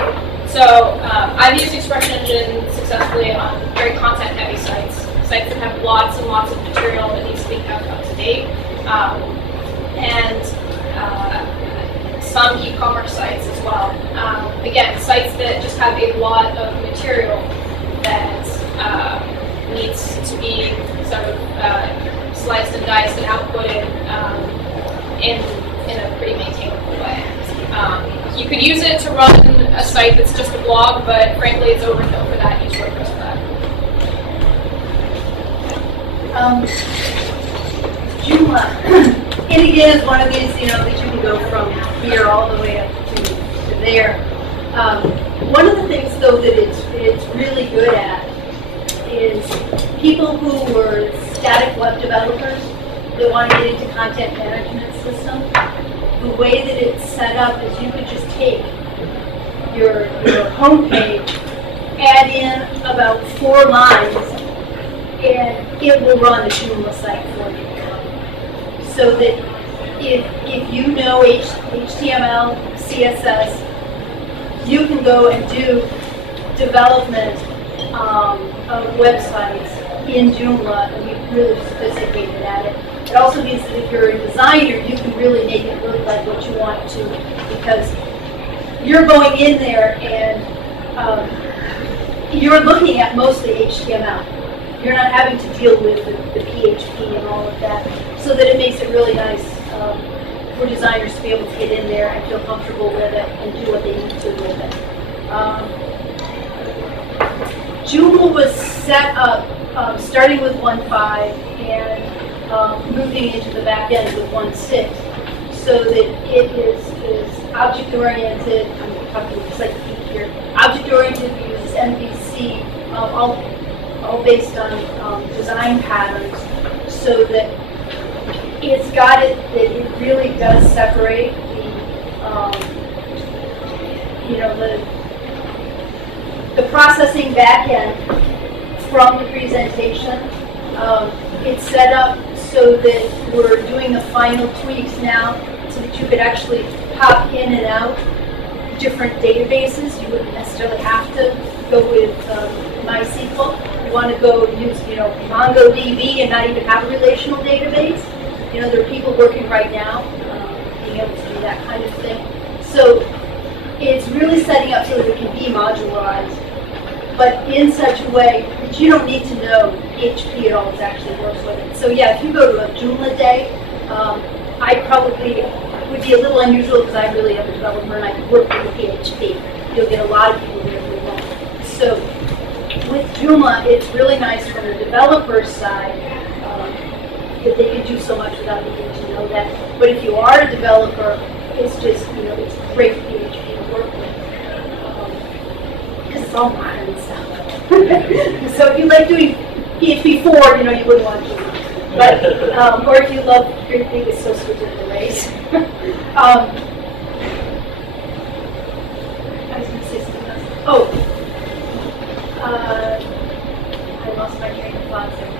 So I've used Expression Engine successfully on very content-heavy sites that have lots and lots of material that needs to be kept up to date. and some e-commerce sites as well. Again, sites that just have a lot of material that needs to be sort of sliced and diced and outputted in a pretty maintainable way. You could use it to run a site that's just a blog, but frankly, it's overkill for that. Use WordPress for that. Joomla. And again, it's one of these, that you can go from here all the way up to there. One of the things, though, that it's really good at is people who were static web developers that want to get into content management system. The way that it's set up is you could just take your home page, add in about 4 lines, and it will run the Joomla site for you. So that if you know HTML, CSS, you can go and do development of websites in Joomla and be really sophisticated at it. It also means that if you're a designer, you can really make it look like what you want to, because you're going in there and you're looking at mostly HTML. You're not having to deal with the PHP and all of that, so that it makes it really nice for designers to be able to get in there and feel comfortable with it and do what they need to with it. Joomla was set up starting with 1.5 and moving into the back end with 1.6, so that it is object-oriented. I'm talking just like here. Object-oriented uses MVC, all based on design patterns, so that it's got it that it really does separate the processing back end from the presentation. It's set up so that we're doing the final tweaks now, so that you could actually pop in and out different databases. You wouldn't necessarily have to go with MySQL. You want to go use, MongoDB and not even have a relational database. There are people working right now being able to do that kind of thing. So it's really setting up so that it can be modularized, but in such a way that you don't need to know PHP at all to actually work with it. So yeah, if you go to a Joomla day, I probably would be a little unusual because I really am a developer and I work with PHP. You'll get a lot of people there who won't. So with Joomla, it's really nice from the developer's side that they can do so much without needing to know that. But if you are a developer, it's just, it's great PHP to work with. Because it's all modern stuff. So if you like doing PHP 4, you wouldn't want to. But, or if you love great big associative arrays. I was going to say something else. Oh. I lost my train of thought there.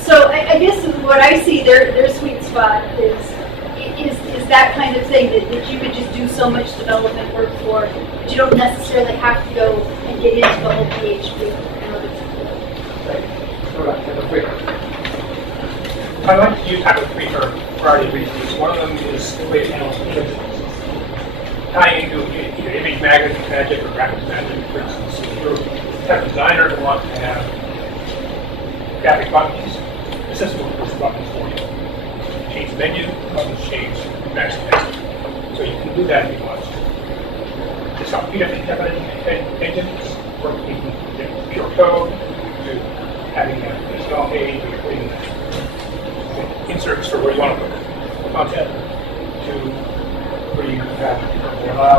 So I guess what I see their sweet spot is that kind of thing that you could just do so much development work for, but you don't necessarily have to go and get into the whole PHP in order to do it. I like to use Type 3 for a variety of reasons. One of them is the way it handles images. Tying into either image magic or graphics magic, for instance. If you're a type of designer who wants to have graphic buttons, the system will push buttons for you. Change the menu, buttons change, match the text. So you can do that if you want. Just on different engines, working from pure code to having a small page or putting inserts for where you want to put content to where you have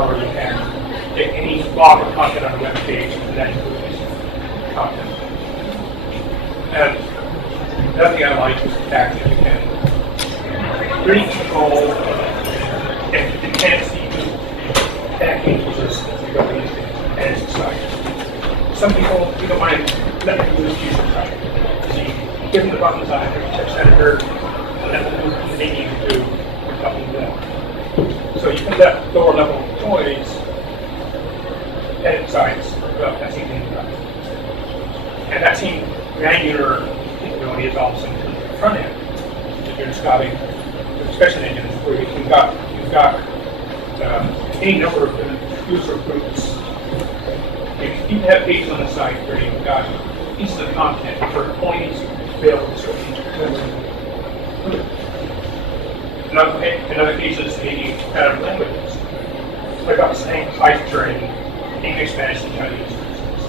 or you can take any block of content on a web page and that includes content. And another thing I like is the fact that you can really control and enhance the back pages as you go into manage the site. Some people, you don't mind letting them use user site. So you give them the buttons on their text editor, and let them do what they need to do with something well. So you can let lower level toys edit sites without messing things up. And that same granular capability is also in the front end. Expression Engine is where you've got any number of user groups. You have pages on the site where you've got pieces of content for employees available to certain in other cases, maybe kind of languages. Like I was saying, ISITE are in English, Spanish, and Chinese, for instance.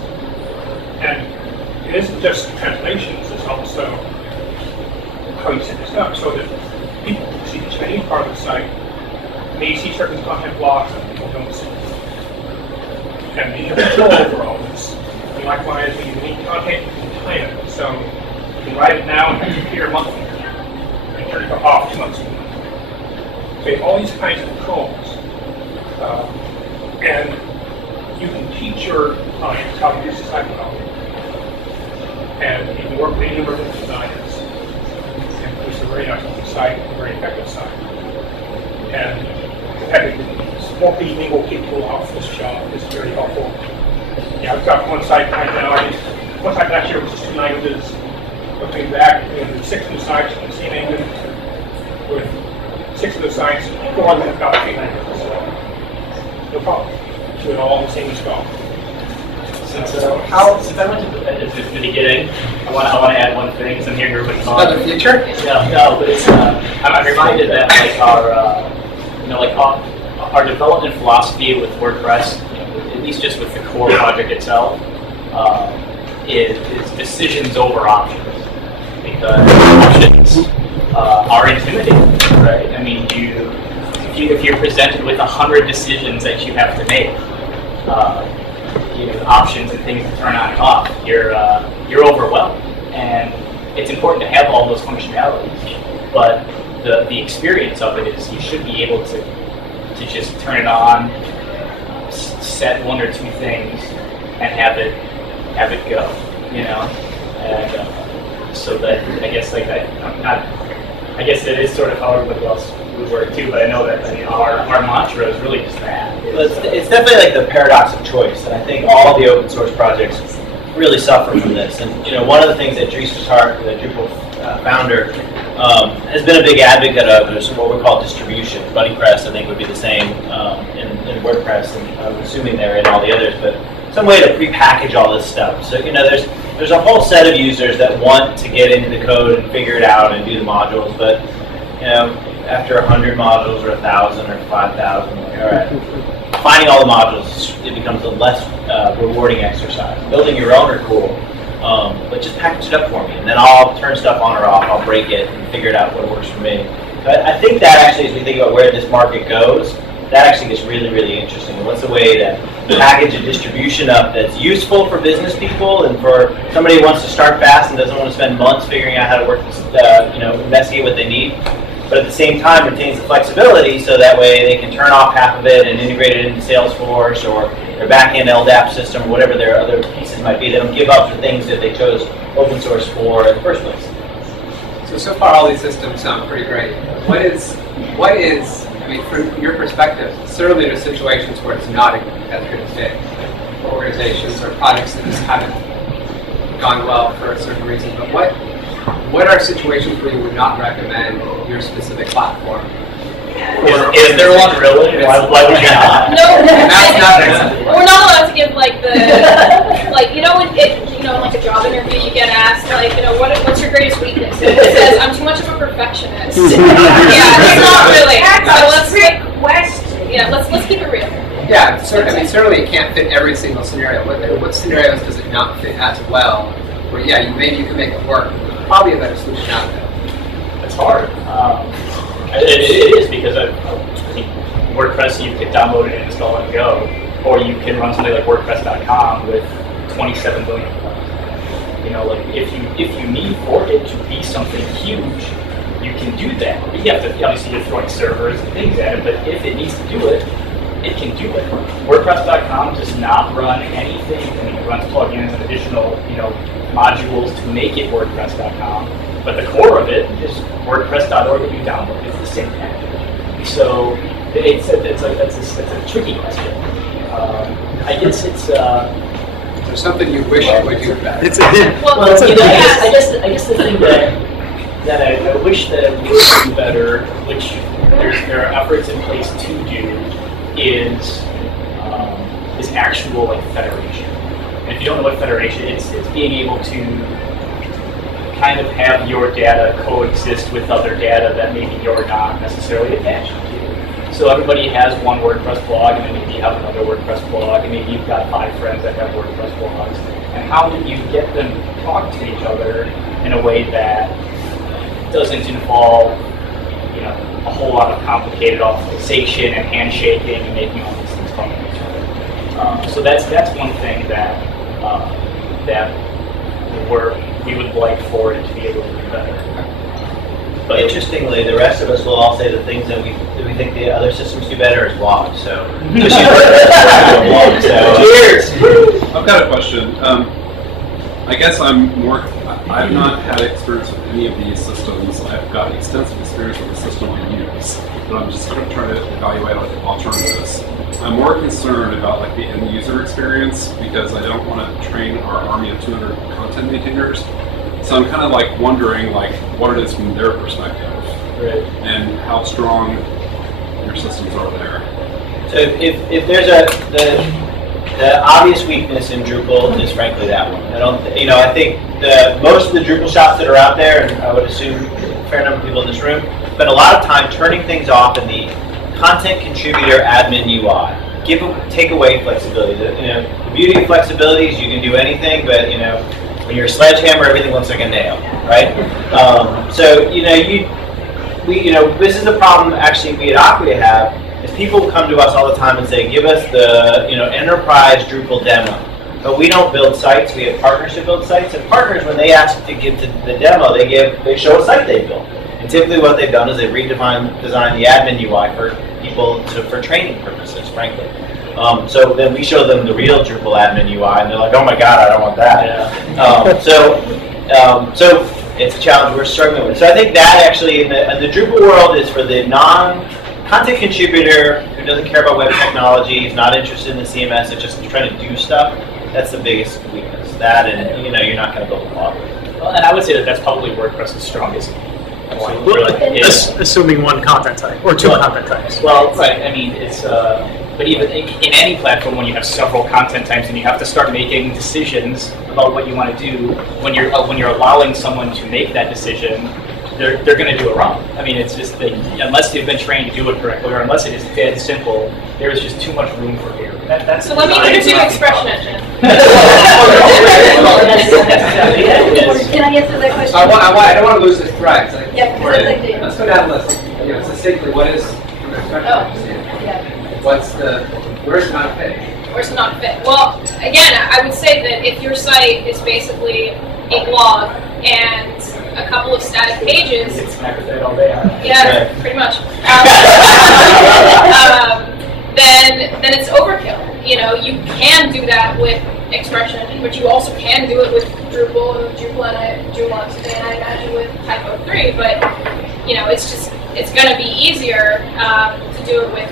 And it isn't just translations, it's also how you set this up so that people who see the Chinese part of the site may see certain content blocks that people don't see. And you have control over all this. And likewise, when you need content, you can plan it. So you can write it now and have it appear a month from now, and turn it off 2 months from now. So you have all these kinds of controls. And you can teach your clients how to use the site well. And you can work with any number of different designers and produce a very nice site, a very effective site. And having multilingual people off this job is very helpful. Yeah, I've got one site right now. One site last year was just 2 languages. Looking back, we have 6 new sites in the same engine with 6 of the sites, 4 of them have got 3 languages. So no problem. Do it all in the same install. Since I went to the beginning, I want to add one thing because I'm hearing everybody talk. About the future? No, but it's I'm reminded that like our development philosophy with WordPress, at least just with the core project itself, is decisions over options, because options are intimidating, right? I mean, if you're presented with 100 decisions that you have to make, options and things to turn on and off, you're overwhelmed, and it's important to have all those functionalities. But the experience of it is you should be able to just turn it on, set 1 or 2 things, and have it go, and so that I guess I guess it is sort of how everybody else would work too, but I know that our mantra is really just that. Well, it's definitely like the paradox of choice, and I think all the open source projects really suffer from this. And one of the things that Dries Vertark, the Drupal founder, has been a big advocate of is what we call distribution. BuddyPress, I think, would be the same in WordPress, and I'm assuming they're in all the others, but some way to prepackage all this stuff. So there's a whole set of users that want to get into the code and figure it out and do the modules, but after 100 modules or 1,000 or 5,000, all right, finding all the modules, it becomes a less rewarding exercise. Building your own are cool, but just package it up for me, and then I'll turn stuff on or off, I'll break it and figure it out what works for me. But I think that actually, as we think about where this market goes, that actually gets really, really interesting. What's a way to package a distribution up that's useful for business people and for somebody who wants to start fast and doesn't want to spend months figuring out how to work, investigate what they need, but at the same time retains the flexibility so that way they can turn off half of it and integrate it into Salesforce or their back-end LDAP system or whatever their other pieces might be. They don't give up the things that they chose open source for in the first place. So far all these systems sound pretty great. What is, I mean, from your perspective, certainly there's situations where it's not a good fit for organizations or projects that just haven't gone well for a certain reason, but what are situations where you would not recommend your specific platform? Is there one really? Why would you not? No, That's not acceptable. we're not allowed to give like the like when like a job interview you get asked what's your greatest weakness? And it says I'm too much of a perfectionist. Yeah, it's not really. So let's keep it real. Yeah, certainly it can't fit every single scenario. What scenarios does it not fit as well? Where maybe you can make it work. There's probably a better solution out there. It's hard. It is because I think WordPress you can download it and install it and go, or you can run something like WordPress.com with 27 billion. If you need for it to be something huge, you can do that. You have to obviously you're throwing servers and things at it, but if it needs to do it, it can do it. WordPress.com does not run anything. I mean, it runs plugins and additional modules to make it WordPress.com. But the core of it is WordPress.org that you download. It's the same package. So it's a tricky question. I guess it's. There's something you wish it would do better. I guess the thing that I wish that it would do better, which place to do is actual like federation. And if you don't know what federation is, it's being able to kind of have your data coexist with other data that maybe you're not necessarily attached to. So everybody has one WordPress blog, and then maybe you have another WordPress blog, and maybe you've got 5 friends that have WordPress blogs. And how do you get them to talk to each other in a way that doesn't involve, you know, a whole lot of complicated authorization and handshaking and making all these things talk to each other. So that's one thing that we would like for it to be able to do better. But interestingly, the rest of us will all say the things that we think the other systems do better is blogs. So just use WordPress to do a blog. Cheers! I've got a question. I guess I've not had experience with any of these systems. I've got extensive experience with the system I use, but I'm just going to try to evaluate like alternatives. I'm more concerned about like the end user experience because I don't want to train our army of 200 content maintainers. So I'm kind of like wondering like what it is from their perspective, Right. and how strong your systems are there. So if there's the obvious weakness in Drupal is frankly that one. I think most of the Drupal shops that are out there, and I would assume a fair number of people in this room, spend a lot of time turning things off in the content contributor admin UI. Take away flexibility. The beauty of flexibility is you can do anything, but when you're a sledgehammer, everything looks like a nail, right? This is a problem actually we at Acquia have. Is people come to us all the time and say, give us the enterprise Drupal demo. But we don't build sites, we have partners that build sites, and partners, when they ask to give to the demo, they show a site they built. And typically what they've done is they've redesigned the admin UI for people for training purposes, frankly. So then we show them the real Drupal admin UI, and they're like, oh my god, I don't want that. Yeah. So it's a challenge we're struggling with. So I think that actually in the Drupal world is for the non-content contributor who doesn't care about web technology, is not interested in the CMS, is just trying to do stuff. That's the biggest weakness. That, and you're not going to build a blog. Well, and I would say that's probably WordPress's strongest point. Really, assuming one content type or two content types. Well, right. I mean, it's but even in any platform, when you have several content types and you have to start making decisions about what you want to do, when you're allowing someone to make that decision, they're going to do it wrong. I mean, it's just that unless they've been trained to do it correctly, or unless it is dead simple, there is just too much room for error. So let me introduce you to Expression Engine. Can I answer that question? I don't want to lose this thread. Yeah, because I'd like to. Let's go down the list. Succinctly, what is from an expression standpoint? Yeah. Where's not fit? Where's not fit? Well, again, I would say that if your site is basically a blog and a couple of static pages, It's Smackdown all day. yeah, pretty much. Then it's overkill. You can do that with Expression Engine, but you also can do it with Drupal and Joomla today, and I imagine with Typo 3. But it's going to be easier to do it with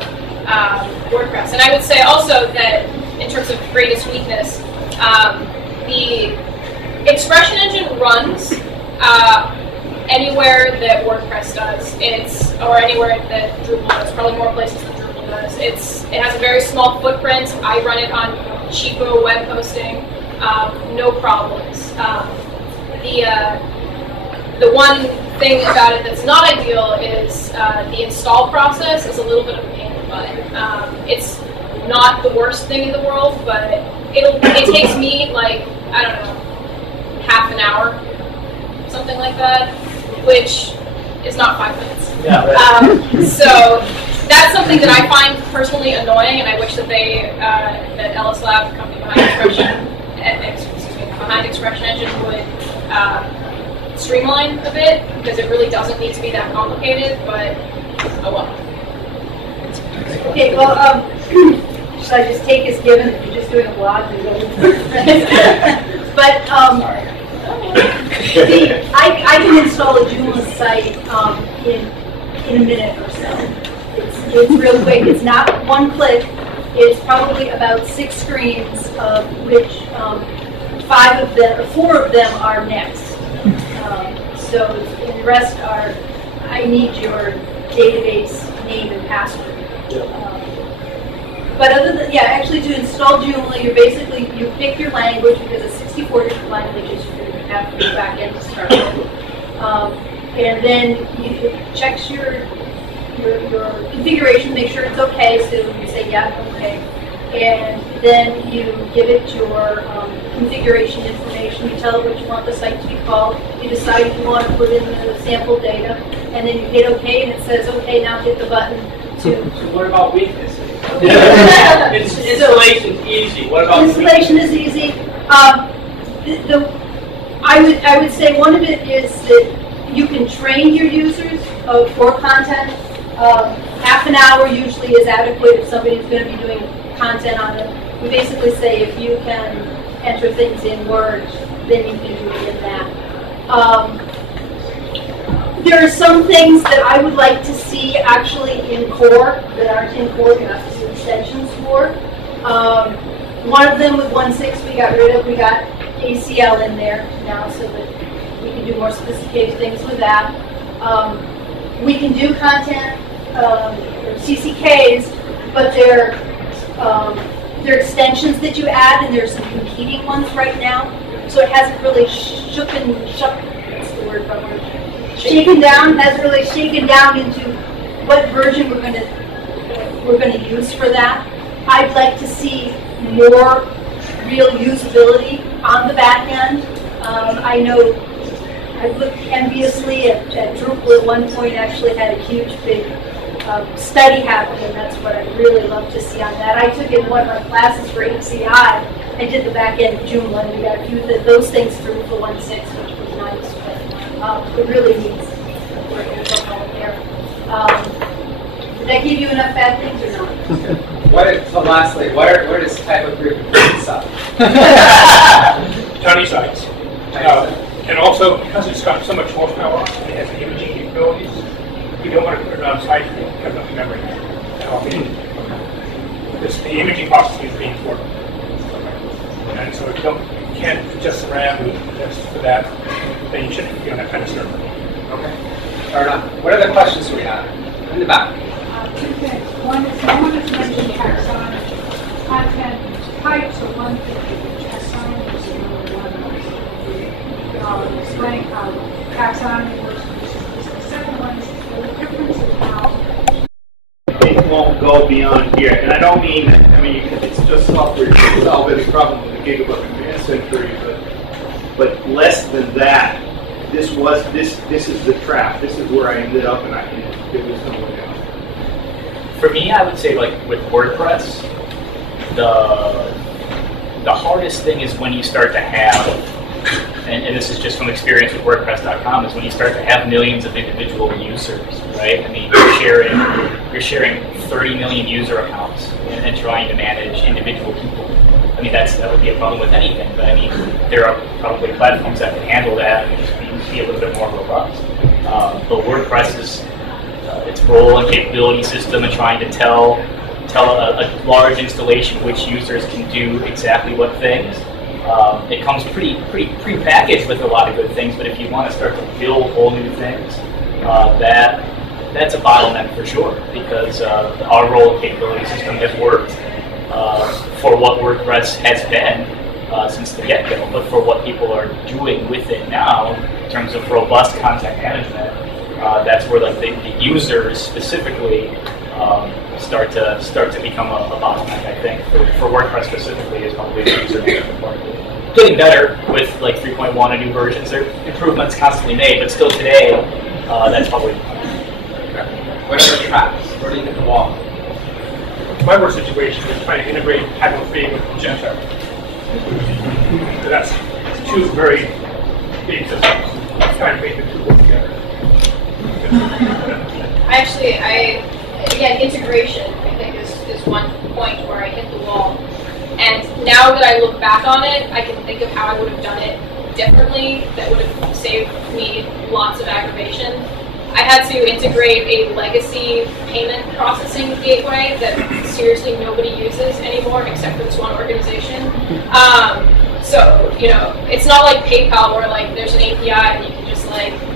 WordPress. And I would say also that in terms of greatest weakness, the Expression Engine runs anywhere that WordPress does. Or anywhere that Drupal does. Probably more places than Drupal does. It has a very small footprint. I run it on cheapo web hosting. No problems. The one thing about it that's not ideal is the install process is a little bit of a pain in the butt. It's not the worst thing in the world, but it takes me like, I don't know, half an hour, something like that, which is not 5 minutes. Yeah, right. So that's something that I find personally annoying, and I wish that that LS Lab, the company behind Expression Engine, would streamline a bit, because it really doesn't need to be that complicated, but oh well. Okay, well, should I just take as given that you're just doing a blog and go with WordPress? But I can install a Joomla site in a minute or so. It's real quick. It's not one click. It's probably about 6 screens, of which 4 of them are next. So the rest are, I need your database name and password. But other than, yeah, actually to install Joomla, you're basically, you pick your language because it's 64 different languages you have to go back in to start with. And then it checks your configuration, make sure it's okay, so you say, yeah, okay. And then you give it your configuration information, you tell it what you want the site to be called, you decide if you want to put in the sample data, and then you hit OK, and it says, okay, now hit the button to... So what about weaknesses? Yeah. Installation's easy. What about installation is easy. I would say one of it is that you can train your users for content. Half an hour usually is adequate if somebody's going to be doing content on it. We basically say if you can enter things in Word, then you can do it in that. There are some things that I would like to see actually in core that aren't in core, you have to do extensions for. One of them with 1.6 we got rid of. We got ACL in there now so that we can do more sophisticated things with that. We can do content, CCKs, but they're extensions that you add, and there's some competing ones right now. So it hasn't really shaken down, hasn't really shaken down into what version we're going to use for that. I'd like to see more real usability on the back end. I know I've looked enviously at Drupal at one point, actually had a huge big study happen, and that's what I'd really love to see on that. I took in one of my classes for HCI. I did the back end of Joomla, and we got a few of those things through for 1.6, which was nice, but it really needs work there. Did that give you enough bad things or not? So lastly, where does type of group improve stuff? Tiny sites. And also, because it's got so much horsepower, it has imaging capabilities. We don't want to put it on sites that have enough memory. The imaging processing is being important. And so if you can't just RAM just for that, then you shouldn't be on that kind of server. Okay. Fair enough. What other questions do we have? In the back. Two things. One is, no one has mentioned taxonomy. Content types are one thing, taxonomy is another one. Explain how taxonomy works. The second one is the difference in how it won't go beyond here. And I don't mean, it's just software to solve any problem in the gigabit command century, but less than that. This is the trap. This is where I ended up, and it was no way out. For me, I would say, like with WordPress, the hardest thing is when you start to have, and this is just from experience with WordPress.com, is when you start to have millions of individual users, right? I mean, you're sharing 30 million user accounts and trying to manage individual people. I mean, that would be a problem with anything, but I mean, there are probably platforms that can handle that and just be a little bit more robust. But WordPress is its role and capability system and trying to tell a large installation which users can do exactly what things. It comes pretty pre-packaged with a lot of good things, but if you want to start to build whole new things, that's a bottleneck for sure, because our role and capability system has worked for what WordPress has been since the get-go, but for what people are doing with it now, in terms of robust content management, that's where like the users specifically start to become a bottleneck. I think for WordPress specifically is probably the user management part. Getting better with like 3.1 and new versions. There are improvements constantly made, but still today, that's probably. What are the traps? Where do you hit the wall? My worst situation is trying to integrate Acquia with Magento. That's two very big systems. Trying to make the two work together. Again, integration, I think, is one point where I hit the wall. And now that I look back on it, I can think of how I would have done it differently that would have saved me lots of aggravation. I had to integrate a legacy payment processing gateway that seriously nobody uses anymore except for this one organization. So, it's not like PayPal where like there's an API and you can just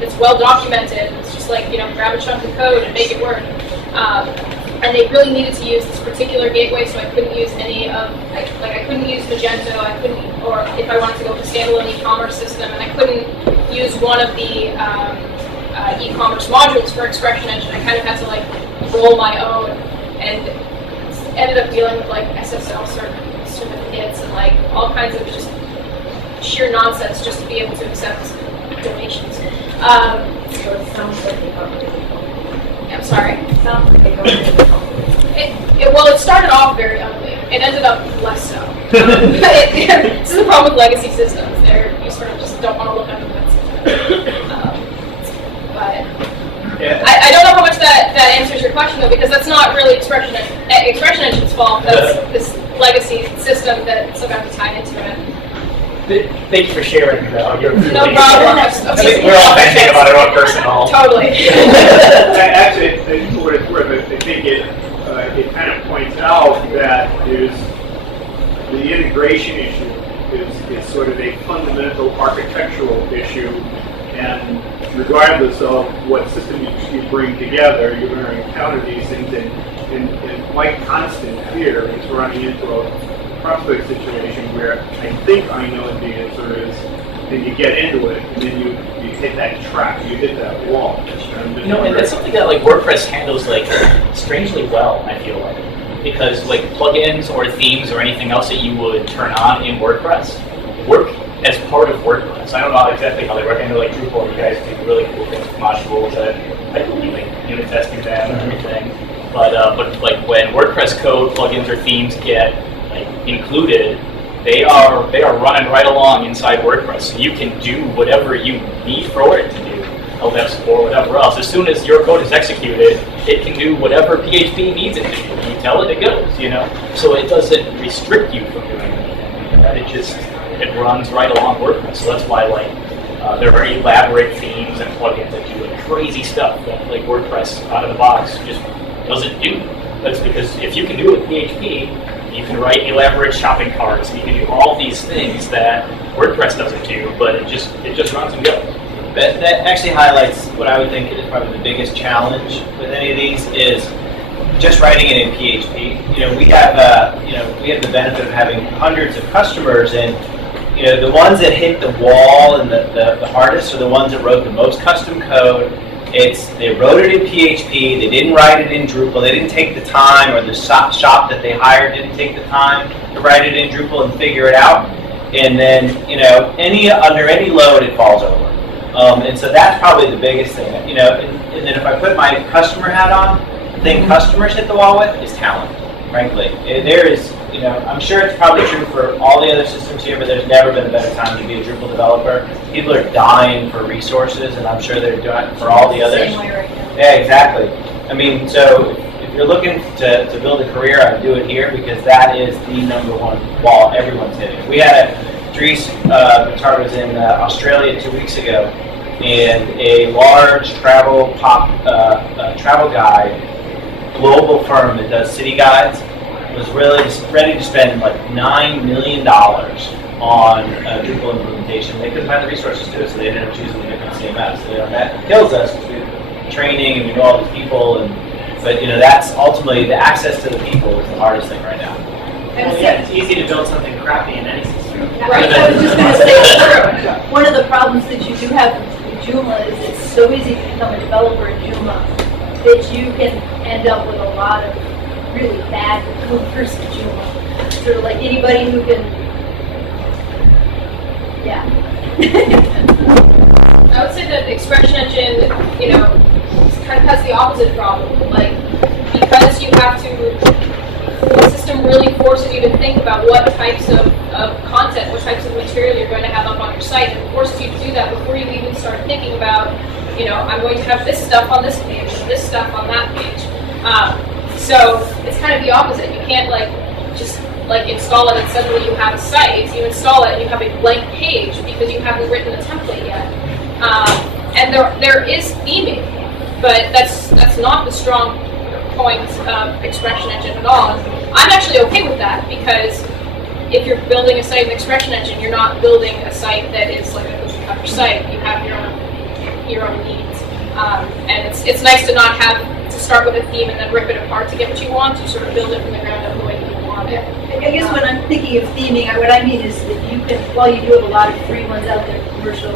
it's well documented. It's just grab a chunk of code and make it work. And they really needed to use this particular gateway, so I couldn't use any of, I couldn't use Magento, I couldn't, or if I wanted to go with a standalone e-commerce system, and I couldn't use one of the e-commerce modules for Expression Engine. I kind of had to like roll my own, and ended up dealing with like SSL certificates and like all kinds of just sheer nonsense just to be able to accept donations. So it sounds like they got really difficult. I'm sorry. It sounds like they got really difficult. Well, it started off very ugly. It ended up less so. This is the problem with legacy systems. You sort of just don't want to look under the hood. But Yeah. I don't know how much that answers your question, though, because that's not really Expression Engine's fault. That's this legacy system that's about to tie into it. Thank you for sharing your feelings. No problem. I think we're all thinking about our own personal. Totally. Actually, for what it's worth, I think it kind of points out that there's the integration issue is sort of a fundamental architectural issue, and regardless of what system you bring together, you're going to encounter these things, and quite constant fear is running into a prospect situation where I think I know what the answer is, and you get into it, and then you hit that trap, you hit that wall. And that's something that like WordPress handles like strangely well, I feel like, because like plugins or themes or anything else that you would turn on in WordPress work as part of WordPress. I don't know exactly how they work. I know like Drupal, you guys do really cool things with modules that I believe like unit testing them and everything. But like when WordPress code, plugins, or themes get like included, they are running right along inside WordPress. So you can do whatever you need for it to do, LDEP or whatever else. As soon as your code is executed, it can do whatever PHP needs it to do. You tell it, it goes. You know, so it doesn't restrict you from doing anything. It runs right along WordPress. So that's why like there are elaborate themes and plugins that do like crazy stuff that like WordPress out of the box just doesn't do. That's because if you can do it with PHP, you can write elaborate shopping carts, and you can do all these things that WordPress doesn't do, but it just runs and goes. That actually highlights what I would think is probably the biggest challenge with any of these is just writing it in PHP. You know, we have the benefit of having hundreds of customers, and you know, the ones that hit the wall and the hardest are the ones that wrote the most custom code. They wrote it in PHP, they didn't write it in Drupal, they didn't take the time, or the shop that they hired didn't take the time to write it in Drupal and figure it out. And then, you know, under any load, it falls over. And so that's probably the biggest thing. You know, and then if I put my customer hat on, the thing customers hit the wall with is talent, frankly. There is, you know, I'm sure it's probably true for all the other systems here, but there's never been a better time to be a Drupal developer. People are dying for resources, and I'm sure they're doing it for all the others. Same way right now. Yeah, exactly. I mean, so if you're looking to build a career, I'd do it here, because that is the number one wall everyone's hitting. We had Dries Matar was in Australia 2 weeks ago, and a large travel guide, global firm that does city guides, was really ready to spend like $9 million on Drupal implementation. They couldn't find the resources to do it, so they ended up choosing a different CMS. So, you know, that kills us because we have training and we know all these people, but you know, that's ultimately the access to the people is the hardest thing right now. Well, yeah, it's easy to build something crappy in any system. Right, I was just going to say, one of the problems that you do have with Joomla is it's so easy to become a developer in Joomla that you can end up with a lot of really bad recruiters in Joomla. Sort of like anybody who can, yeah. I would say that the Expression Engine, you know, kind of has the opposite problem. Like, because you have to, the system really forces you to think about what types of content, what types of material you're going to have up on your site, and it forces you to do that before you even start thinking about, you know, I'm going to have this stuff on this page, and this stuff on that page. So it's kind of the opposite. You can't just install it and suddenly you have a site. You install it and you have a blank page because you haven't written a template yet. And there is theming, but that's not the strong point of Expression Engine at all. I'm actually okay with that, because if you're building a site in Expression Engine, you're not building a site that is like a cookie-cutter site. You have your own needs, and it's nice to not have to start with a theme and then rip it apart to get what you want. You sort of build it from the ground up the way you want it. I guess when I'm thinking of theming, what I mean is that you can, while you do have a lot of free ones out there, commercial,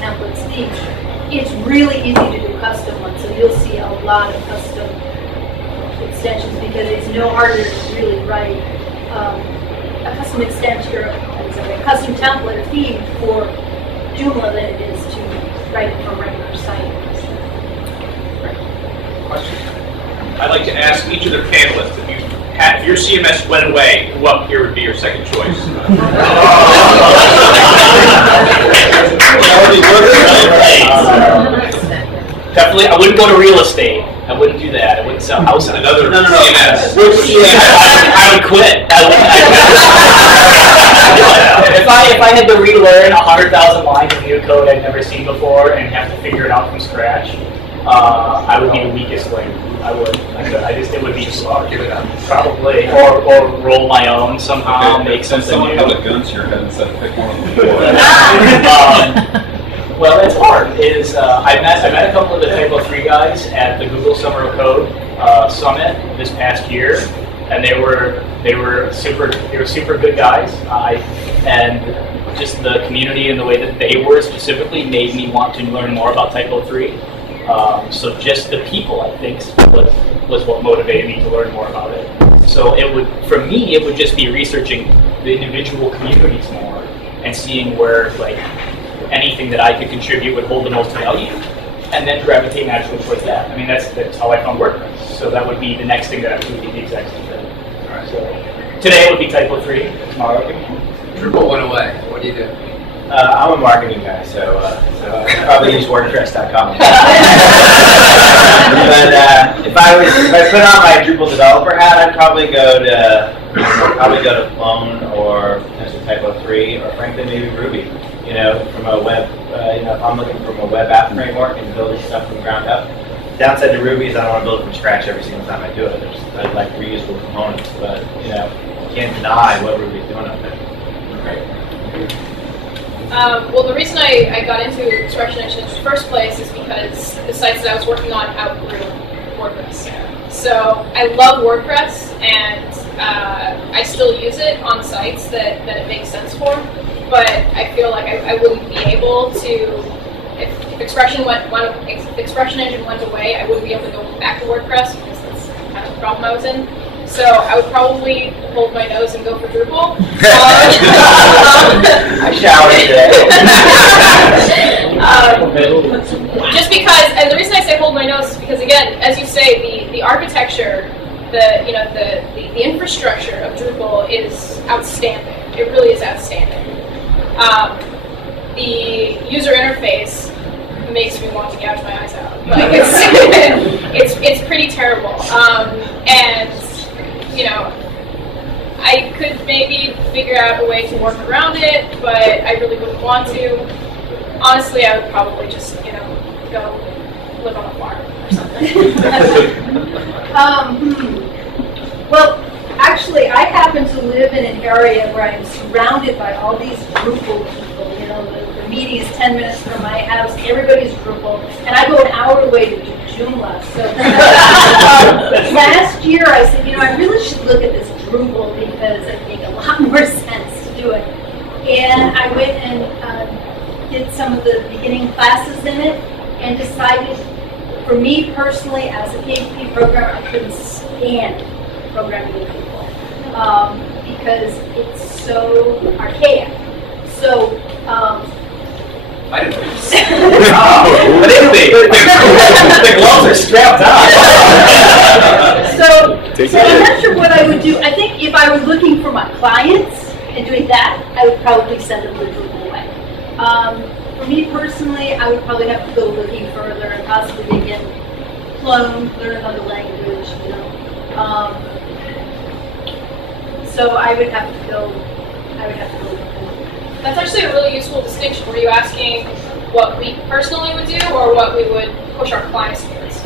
templates, themes, it's really easy to do custom ones. So you'll see a lot of custom extensions because it's no harder to really write a custom extension or a custom template or theme for Joomla than it is to write it for a regular site. Question? I'd like to ask each of the panelists if your CMS went away, what here would be your second choice? Definitely, I wouldn't go to real estate. I wouldn't do that. I wouldn't sell houses. Another CMS. I would quit. If I had to relearn 100,000 lines of new code I'd never seen before and have to figure it out from scratch, I would be the weakest link. I would. It would be slow. Give it up. Probably. Or roll my own somehow, make something Someone new. held a gun to your head and said, pick one of the four. Well, it's hard. I met a couple of the Typo 3 guys at the Google Summer of Code Summit this past year, and they were super good guys. And just the community and the way that they were specifically made me want to learn more about Typo 3. So just the people, I think, was what motivated me to learn more about it. So for me, it would just be researching the individual communities more and seeing where anything that I could contribute would hold the most value, and then gravitate naturally towards that. I mean, that's how I found WordPress. So that would be the next thing that I would do the exact same thing. All right. So today it would be Typo 3. Tomorrow it would be Drupal went away. What do you do? I'm a marketing guy, so I probably use WordPress.com. But if I put on my Drupal developer hat, I'd probably go to Clone or potentially Typo 3 or frankly maybe Ruby. From a web, if I'm looking from a web app framework and building stuff from the ground up. Downside to Ruby is I don't want to build it from scratch every single time I do it. I like reusable components, but you can't deny what Ruby's doing up there. Right. Well, the reason I got into Expression Engine in the first place is because the sites that I was working on outgrew WordPress. So I love WordPress, and I still use it on sites that it makes sense for. But I feel like I wouldn't be able to, if Expression Engine went away, I wouldn't be able to go back to WordPress because that's kind of the problem I was in. So I would probably hold my nose and go for Drupal. I showered today. Just because, and the reason I say hold my nose is because, again, as you say, the architecture, the infrastructure of Drupal is outstanding. It really is outstanding. The user interface makes me want to gouge my eyes out. Like it's pretty terrible. And I could maybe figure out a way to work around it, but I really wouldn't want to. Honestly, I would probably just go live on a farm or something. Well, actually, I happen to live in an area where I'm surrounded by all these Drupal people. The meeting is 10 minutes from my house. Everybody's Drupal, and I go an hour away to do Joomla. So last year, I said, I really should look at this Drupal because it makes a lot more sense to do it. And I went and did some of the beginning classes in it, and decided, for me personally, as a PHP programmer, I couldn't stand programming with people because it's so archaic. So, I didn't know. But anyway, the gloves are strapped on. So I'm not sure what I would do. I think if I were looking for my clients and doing that, I would probably send them the Drupal way. For me personally, I would probably have to go looking further and possibly begin clone, learn another language, So I would have to go. That's actually a really useful distinction. Were you asking what we personally would do or what we would push our clients towards?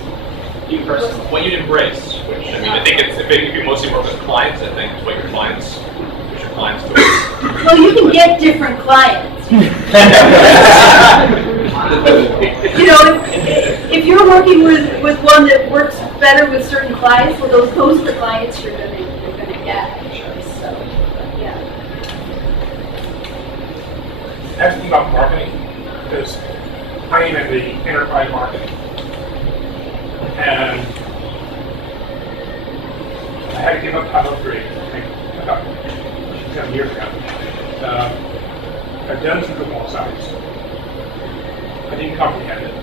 You personally, what you'd embrace, which I think if you mostly work with clients, I think is what your clients do. Well, you can get different clients. if you're working with one that works better with certain clients, well, those are the clients you're gonna get. So, yeah. I have to think about marketing because I am in the enterprise marketing, and I had to give up title upgrade about 7 years ago. I've done some Drupal sites. I didn't comprehend it.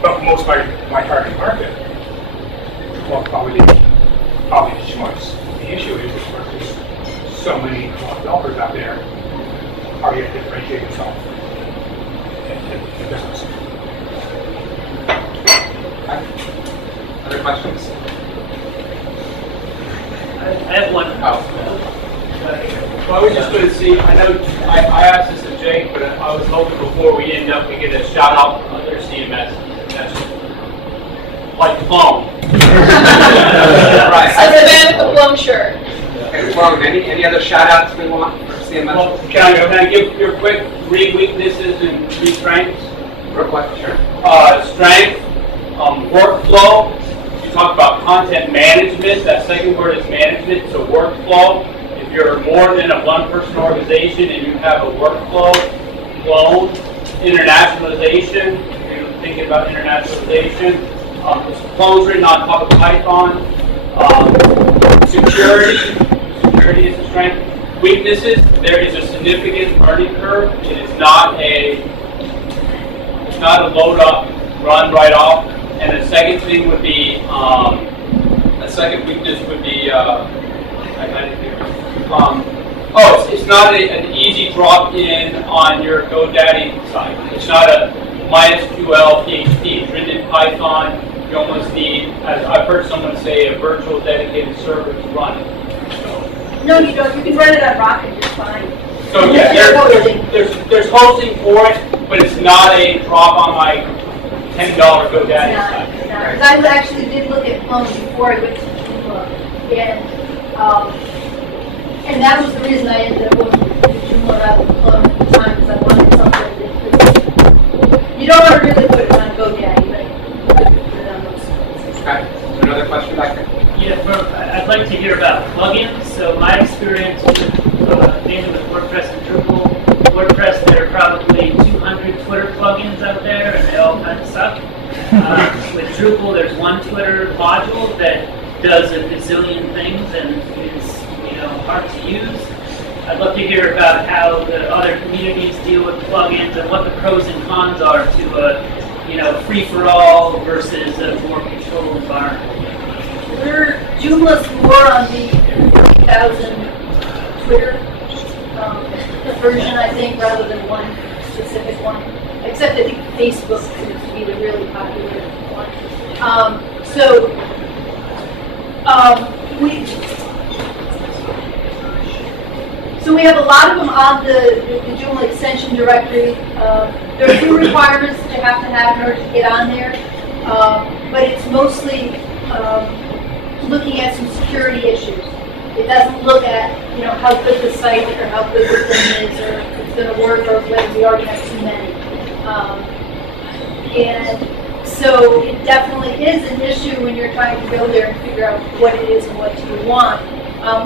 But most of my target market, well, probably the choice. The issue is that there's so many developers out there. How do you differentiate yourself in business? Other questions? I have one. Well, I was just going to see, I know I asked this to Jake, but I was hoping before we end up we get a shout out from other CMS. Like Plum. Right. As the man with the plum shirt. Okay, Plum, any other shout outs we want for CMS? Well, can I give your quick 3 weaknesses and 3 strengths? Real quick, sure. Strength, workflow. You talk about content management. That second word is management, so workflow. If you're more than a one-person organization and you have a workflow, flow, internationalization, if you're thinking about internationalization, it's close written on top of Python. Security is a strength. Weaknesses, there is a significant learning curve. It is not a load up, run right off. And the second thing would be, a second weakness would be, it's not an easy drop in on your GoDaddy site. It's not a MySQL PHP. It's written in Python. You almost need, as I've heard someone say, a virtual dedicated server to run it. So, no, you don't. You can run it on Rocket just fine. So yeah, there's hosting for it, but it's not a drop on my $10 GoDaddy site. Because I actually did look at Plum before I went to Joomla, and that was the reason I ended up going to Joomla rather than Plum at the time, because I wanted something that could, you don't want to really put it on GoDaddy, but you could put it on those services. Okay. Another question back there? Yeah, I'd like to hear about plugins. So my experience with mainly with WordPress and Drupal. WordPress, there are probably 200 Twitter plugins out there, and they all kind of suck. With Drupal, there's one Twitter module that does a gazillion things and is hard to use. I'd love to hear about how the other communities deal with plugins and what the pros and cons are to a free-for-all versus a more controlled environment. Joomla's more on the 40,000 Twitter version, I think, rather than one specific one. Except I think Facebook seems to be the really popular one. So we have a lot of them on the Joomla extension directory. There are a few requirements that you have to have in order to get on there, but it's mostly looking at some security issues. It doesn't look at how good the site or how good the thing is, or if it's going to work, or whether we already have too many. And so it definitely is an issue when you're trying to go there and figure out what it is and what you want.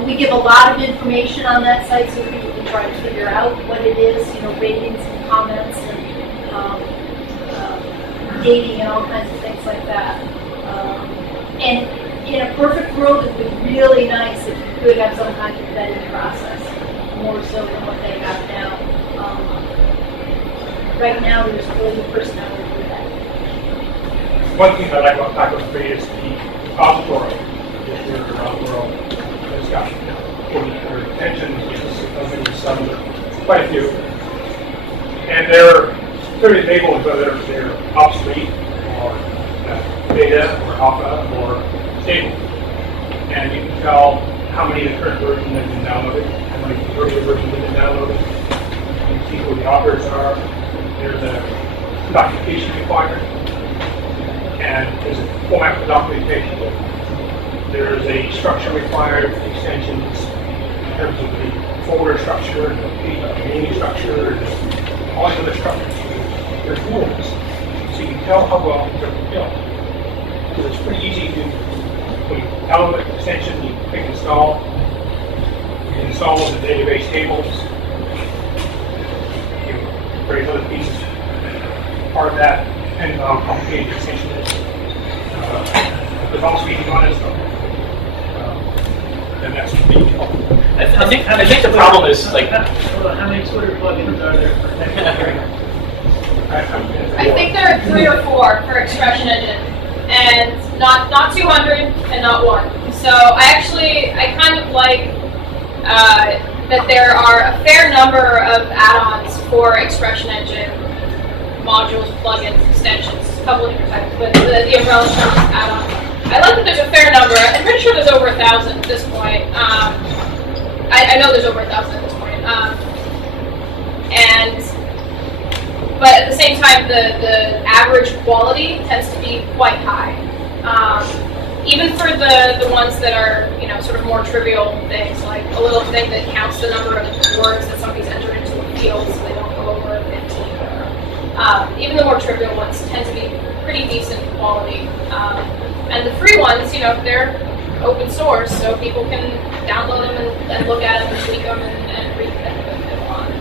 We give a lot of information on that site so people can try to figure out what it is, ratings and comments and dating and all kinds of things like that. And in a perfect world, it would be really nice if you could have some kind of vetting process, more so than what they have now. Right now, there's really the personnel to do that. One thing I like about Taco Free is the offshore. If you're around the world, it's got 4,800 attentions, some, quite a few. And they're clearly labeled whether they're obsolete or beta or alpha or stable. And you can tell how many of the current versions have been downloaded, how many earlier versions have been downloaded. You can see who the authors are. There's a documentation requirement, and there's a format for documentation. There's a structure required for extensions in terms of the folder structure and the naming structure and all these other structures. They're tools, so you can tell how well they're built. So it's pretty easy to, when you tell them an extension, you click install. You install the database tables. You create other pieces. Part of that depends on how complicated the extension is. There's also easy on install. And that's the I think the problem is like how many Twitter plugins are there for I think there are 3 or 4 for Expression Engine, and not 200 and not 1. So I kind of like that there are a fair number of add-ons for Expression Engine, modules, plugins, extensions, a couple of different types, but the umbrella term is add-ons. I like that there's a fair number. I'm pretty sure there's over 1,000 at this point. I know there's over 1,000 at this point. But at the same time, the average quality tends to be quite high. Even for the ones that are, sort of more trivial things, like a little thing that counts the number of words that somebody's entered into a field so they don't go over 15. Even the more trivial ones tend to be pretty decent quality. And the free ones, they're open source, so people can download them and look at them and tweak them and read them if they want.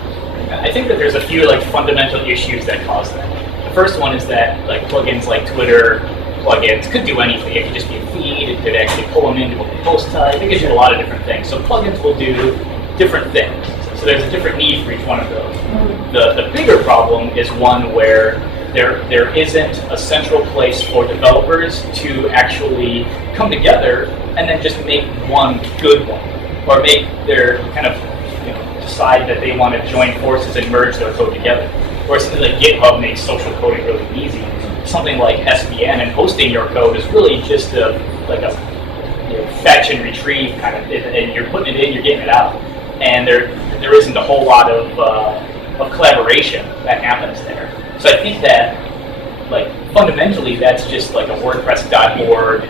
I think that there's a few fundamental issues that cause that. The first one is that plugins like Twitter plugins could do anything. It could just be a feed. It could actually pull them into a post type. It could do a lot of different things. So plugins will do different things. So there's a different need for each one of those. The bigger problem is one where there isn't a central place for developers to actually come together and then just make one good one, or make their decide that they want to join forces and merge their code together. Or something like GitHub makes social coding really easy. Something like SVN and hosting your code is really just a fetch and retrieve kind of, and you're putting it in, you're getting it out, and there isn't a whole lot of collaboration that happens there. So I think that, fundamentally, that's just a WordPress.org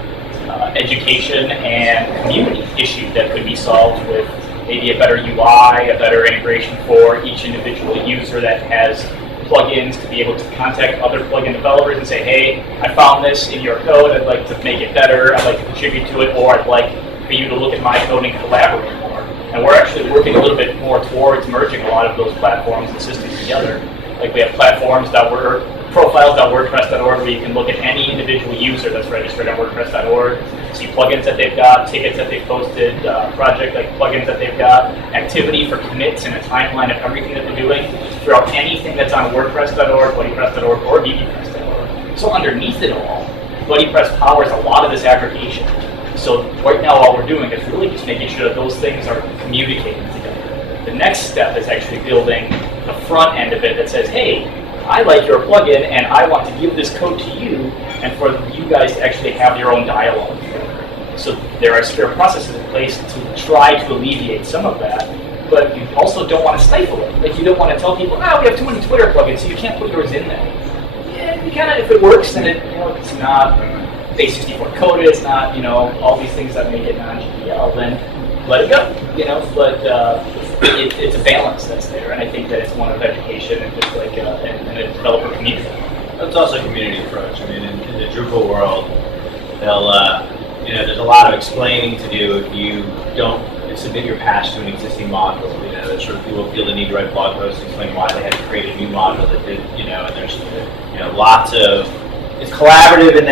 education and community issue that could be solved with maybe a better UI, a better integration for each individual user that has plugins to be able to contact other plugin developers and say, hey, I found this in your code, I'd like to make it better, I'd like to contribute to it, or I'd like for you to look at my code and collaborate more. And we're actually working a little bit more towards merging a lot of those platforms and systems together. We have profiles.wordpress.org where you can look at any individual user that's registered on WordPress.org, see plugins that they've got, tickets that they've posted, project plugins that they've got, activity for commits, and a timeline of everything that they're doing throughout anything that's on WordPress.org, BuddyPress.org, or BBPress.org. So underneath it all, BuddyPress powers a lot of this aggregation. So right now all we're doing is really just making sure that those things are communicating together. The next step is actually building the front end of it that says, hey, I like your plugin and I want to give this code to you, and for you guys to actually have your own dialogue together. So there are processes in place to try to alleviate some of that, but you also don't want to stifle it. You don't want to tell people, we have too many Twitter plugins, so you can't put yours in there. Yeah, you can if it works, and it's not base64 coded, it's not, all these things that make it non-GPL, then let it go, but it's a balance that's there, and I think that it's one of education and just and a developer community. It's also a community approach. I mean, in the Drupal world, they'll, there's a lot of explaining to do if you don't submit your patch to an existing module. That sort of people feel the need to write blog posts and explain why they had to create a new module that did, and there's, lots of, it's collaborative in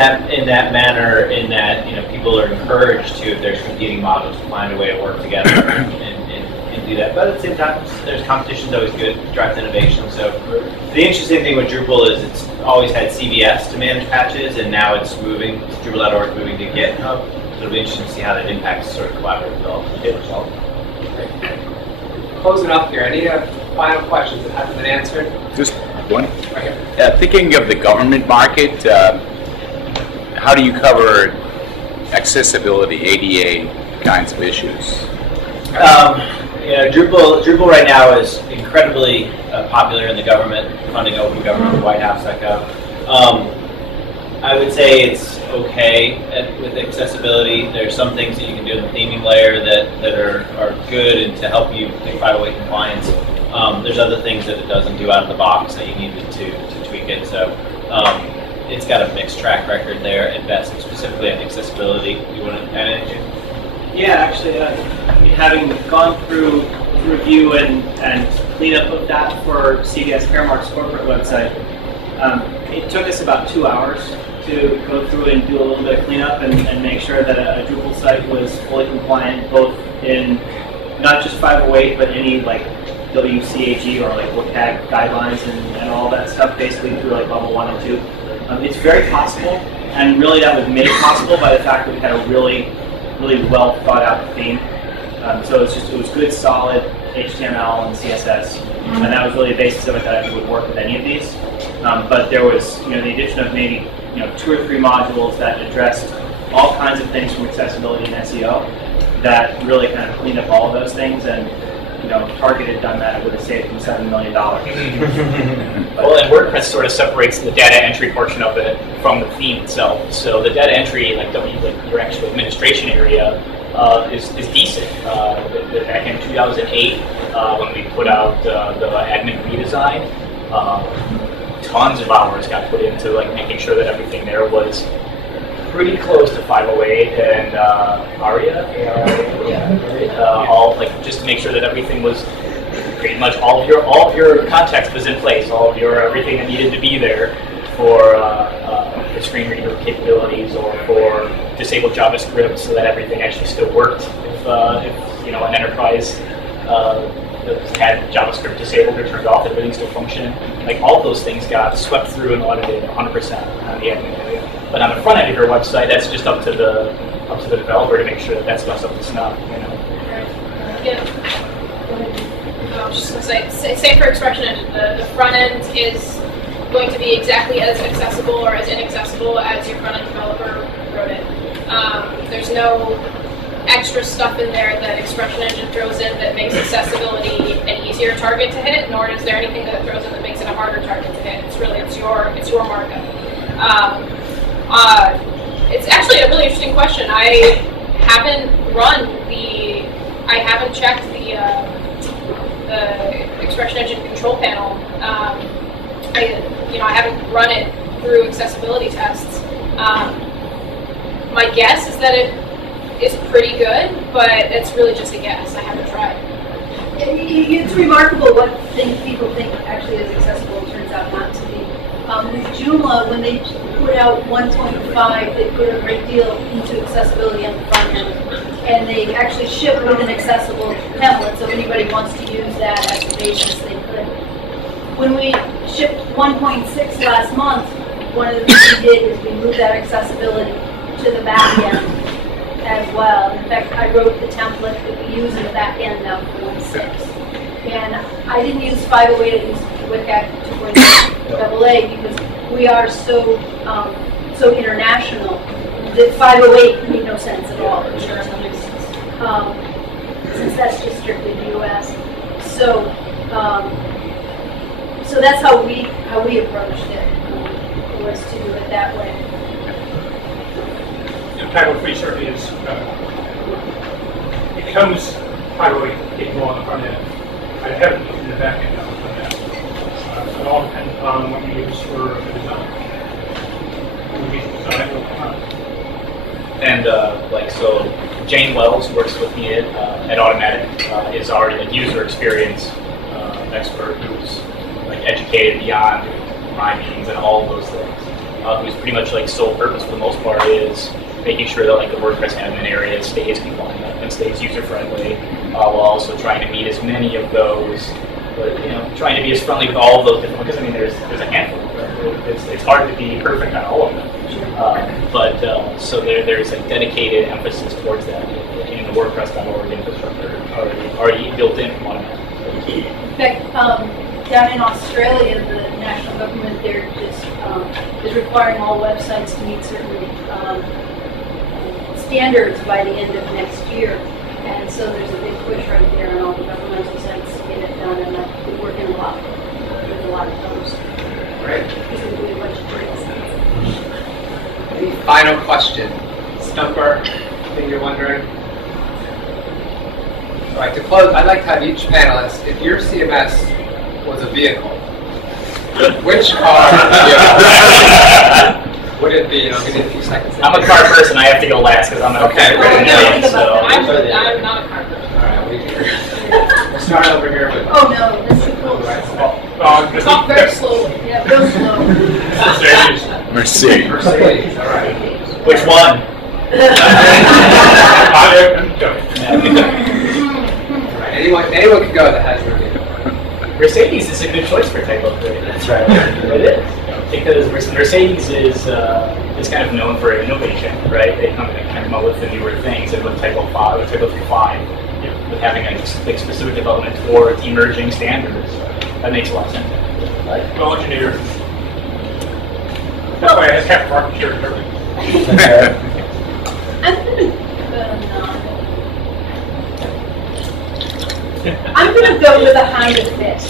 that manner, in that, people are encouraged to, if there's competing modules, to find a way to work together and do that. But at the same time, there's competition's always good, drives innovation. So the interesting thing with Drupal is it's always had CVS to manage patches, and now it's moving, Drupal.org moving to GitHub. So it'll be interesting to see how that impacts sort of collaborative development. Closing up here, any final questions that haven't been answered? Just one. Okay. Thinking of the government market, how do you cover accessibility, ADA kinds of issues? Drupal right now is incredibly popular in the government, funding open government, whitehouse.gov. I would say it's okay with accessibility. There's some things that you can do in the theming layer that are good and to help you with 508 compliance. There's other things that it doesn't do out of the box that you needed to tweak it. So it's got a mixed track record there at best, specifically on accessibility. You want to add anything? Yeah, actually, having gone through review and cleanup of that for CVS Caremark's corporate website, it took us about 2 hours to go through and do a little bit of cleanup and make sure that a Drupal site was fully compliant, both in not just 508, but any like WCAG or like WCAG guidelines and all that stuff, basically through like level 1 and 2. It's very possible, and really that was made possible by the fact that we had a really well thought out theme. So it was good, solid HTML and CSS, and that was really the basis of it that I think would work with any of these. But there was, the addition of maybe 2 or 3 modules that addressed all kinds of things from accessibility and SEO that really kind of cleaned up all of those things, and Target had done that, it would have saved them $7 million. Well, and WordPress sort of separates the data entry portion of it from the theme itself. So the data entry, like your actual administration area, is decent. Back in 2008, when we put out the admin redesign, tons of hours got put into like making sure that everything there was pretty close to 508 and ARIA, all like just to make sure that everything was pretty much all of your context was in place, all of your everything that needed to be there for screen reader capabilities or for disabled JavaScript, so that everything actually still worked if an enterprise had JavaScript disabled or turned off, everything still functioning. Like all of those things got swept through and audited 100% on the admin area. But on the front end of your website, that's just up to the developer to make sure that stuff's up to snuff. Yeah. I was just going to say for Expression Engine, the front end is going to be exactly as accessible or as inaccessible as your front end developer wrote it. There's no extra stuff in there that Expression Engine throws in that makes accessibility an easier target to hit, nor is there anything that it throws in that makes it a harder target to hit. It's your markup. It's actually a really interesting question. I haven't checked the Expression Engine control panel. I haven't run it through accessibility tests. My guess is that it's pretty good, but it's really just a guess. I haven't tried. It's remarkable what people think actually is accessible turns out not to be. With Joomla, when they put out 1.5, they put a great deal into accessibility on the front end, and they actually ship with an accessible template, so if anybody wants to use that as a basis, they could. When we shipped 1.6 last month, one of the things we did is we moved that accessibility to the back end as well. In fact, I wrote the template that we use in the back end now for 1.6. And I didn't use 508, I used WCAG 2.8 because we are so international that 508 made no sense at all. Since that's just strictly the US. So that's how we approached it, was to do it that way. Title free certainly is becomes 508 capable on the front end. I haven't used in the back end on the front end. So it all depends on what you use for the design. And so Jane Wells works with me at Automattic, is our user experience expert who's educated beyond my means and all of those things. Who's pretty much sole purpose for the most part is making sure that the WordPress admin area stays compliant and stays user friendly, while also trying to meet as many of those, but trying to be as friendly with all of those different. Because there's a handful. It's hard to be perfect on all of them. So there's a dedicated emphasis towards that in the WordPress.org infrastructure already built in from Automattic. In fact, down in Australia, the national government there just is requiring all websites to meet certain standards by the end of next year. And so there's a big push right there on all the governmental sites to get it done, and we're working a lot with a lot of those. Great. Because we're doing a bunch of things. Any final question? Stumper, thing you're wondering? All right, to close, I'd like to have each panelist, if your CMS was a vehicle, which car would it be? I'll give you a few seconds. I'm a car person. I have to go last because I'm an okay. I'm not a car person. All right, we'll start over here with. Oh no, this is cool. Talk very slowly. Yeah, real slow. Mercedes. Mercedes. All right. Which one? Anyone can go that has a vehicle. Mercedes is a good choice for type upgrade. That's right. It is. Because Mercedes is kind of known for innovation, right? They come out with the newer things, and with Type 5, with Type 35, with having a specific development towards emerging standards, that makes a lot of sense. Well engineered. That's why it has half market share in everything. I'm going to go with a Honda Fit.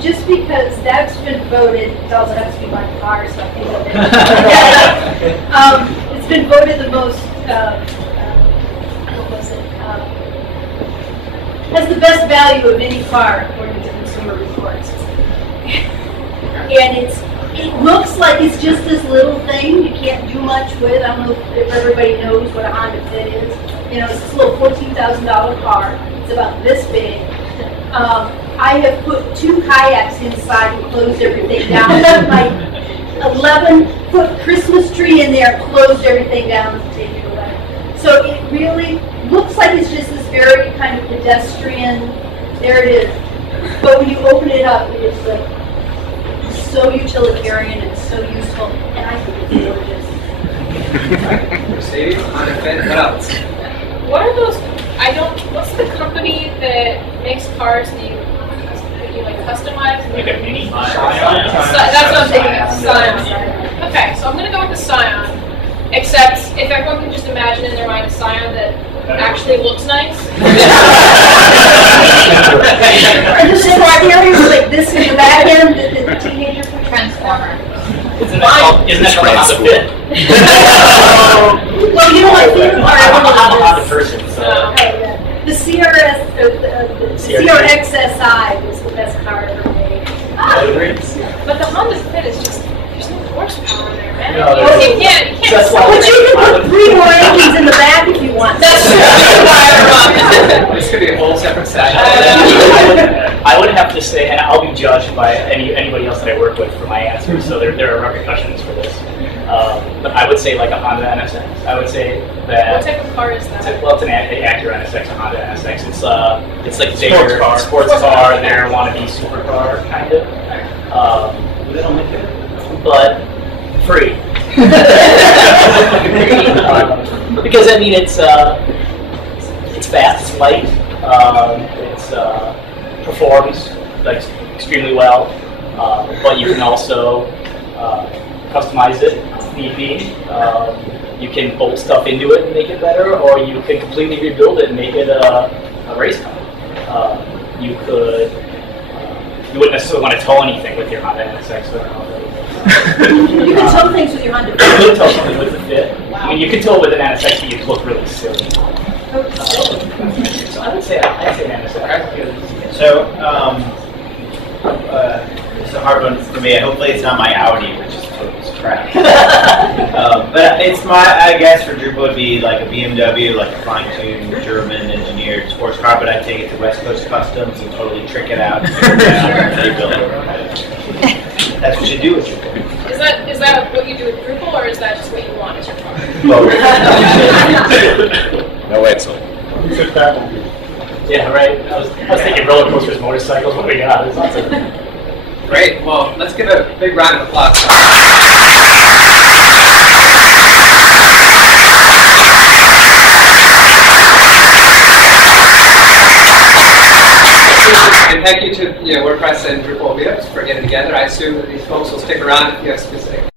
Just because that's been voted, it also has to be my car, so I think of it. It's been voted the most, what was it? Has the best value of any car according to Consumer Reports. And it looks like it's just this little thing you can't do much with. I don't know if everybody knows what a Honda Fit is. You know, it's this little $14,000 car. It's about this big. I have put 2 kayaks inside and closed everything down. My 11-foot Christmas tree in there closed everything down to take it away. So it really looks like it's just this very kind of pedestrian, there it is. But when you open it up, it's like so utilitarian and so useful, and I think it's gorgeous. Mercedes, Honda Fit, what else? What are those? What's the company that makes cars that you like customize? Like a mini That's what I'm thinking of. Scion. Okay, so I'm going to go with the Scion. Except if everyone can just imagine in their mind a Scion that actually looks nice. And the strawberry was like this in the back end, the teenager Transformer. Isn't that called Honda Fit? Well, you know what? I'm a Honda person, so. The CRXSI was the best car ever made. But the Honda Fit is just, there's no horsepower there, man. No, You can't. But you can put 3 more engines in the back if you want. That's true. This could be a whole separate session. I would have to say, and I'll be judged by anybody else that I work with for my answer, so there are repercussions for this. But I would say like a Honda NSX. I would say that. What type of car is that? Well, it's an Acura NSX, a Honda NSX. It's like a sports car, their wannabe supercar, kind of. They don't make it, but free. Because I mean, it's fast, it's light, it's performs like extremely well, but you can also customize it if need be. You can bolt stuff into it and make it better, or you can completely rebuild it and make it a race car. You wouldn't necessarily want to tow anything with your Honda NSX. You can tow things with your Honda Fit. You could tow something with the Fit. Wow. I mean, you could tow with an NSX, but you'd look really silly. So I would say an NSX. So, it's a hard one for me. Hopefully it's not my Audi, which is total crap. But it's I guess for Drupal would be like a BMW, like a fine-tuned German engineered sports car, but I'd take it to West Coast Customs and totally trick it out. That's what you do with Drupal. Is that what you do with Drupal, or is that just what you want as your car? Both. No Edsel. Yeah, right. I was thinking roller coasters, motorcycles. What we got? There's lots of them. Great. Well, let's give a big round of applause. And thank you to WordPress and Drupal Meetups for getting together. I assume that these folks will stick around if you have specific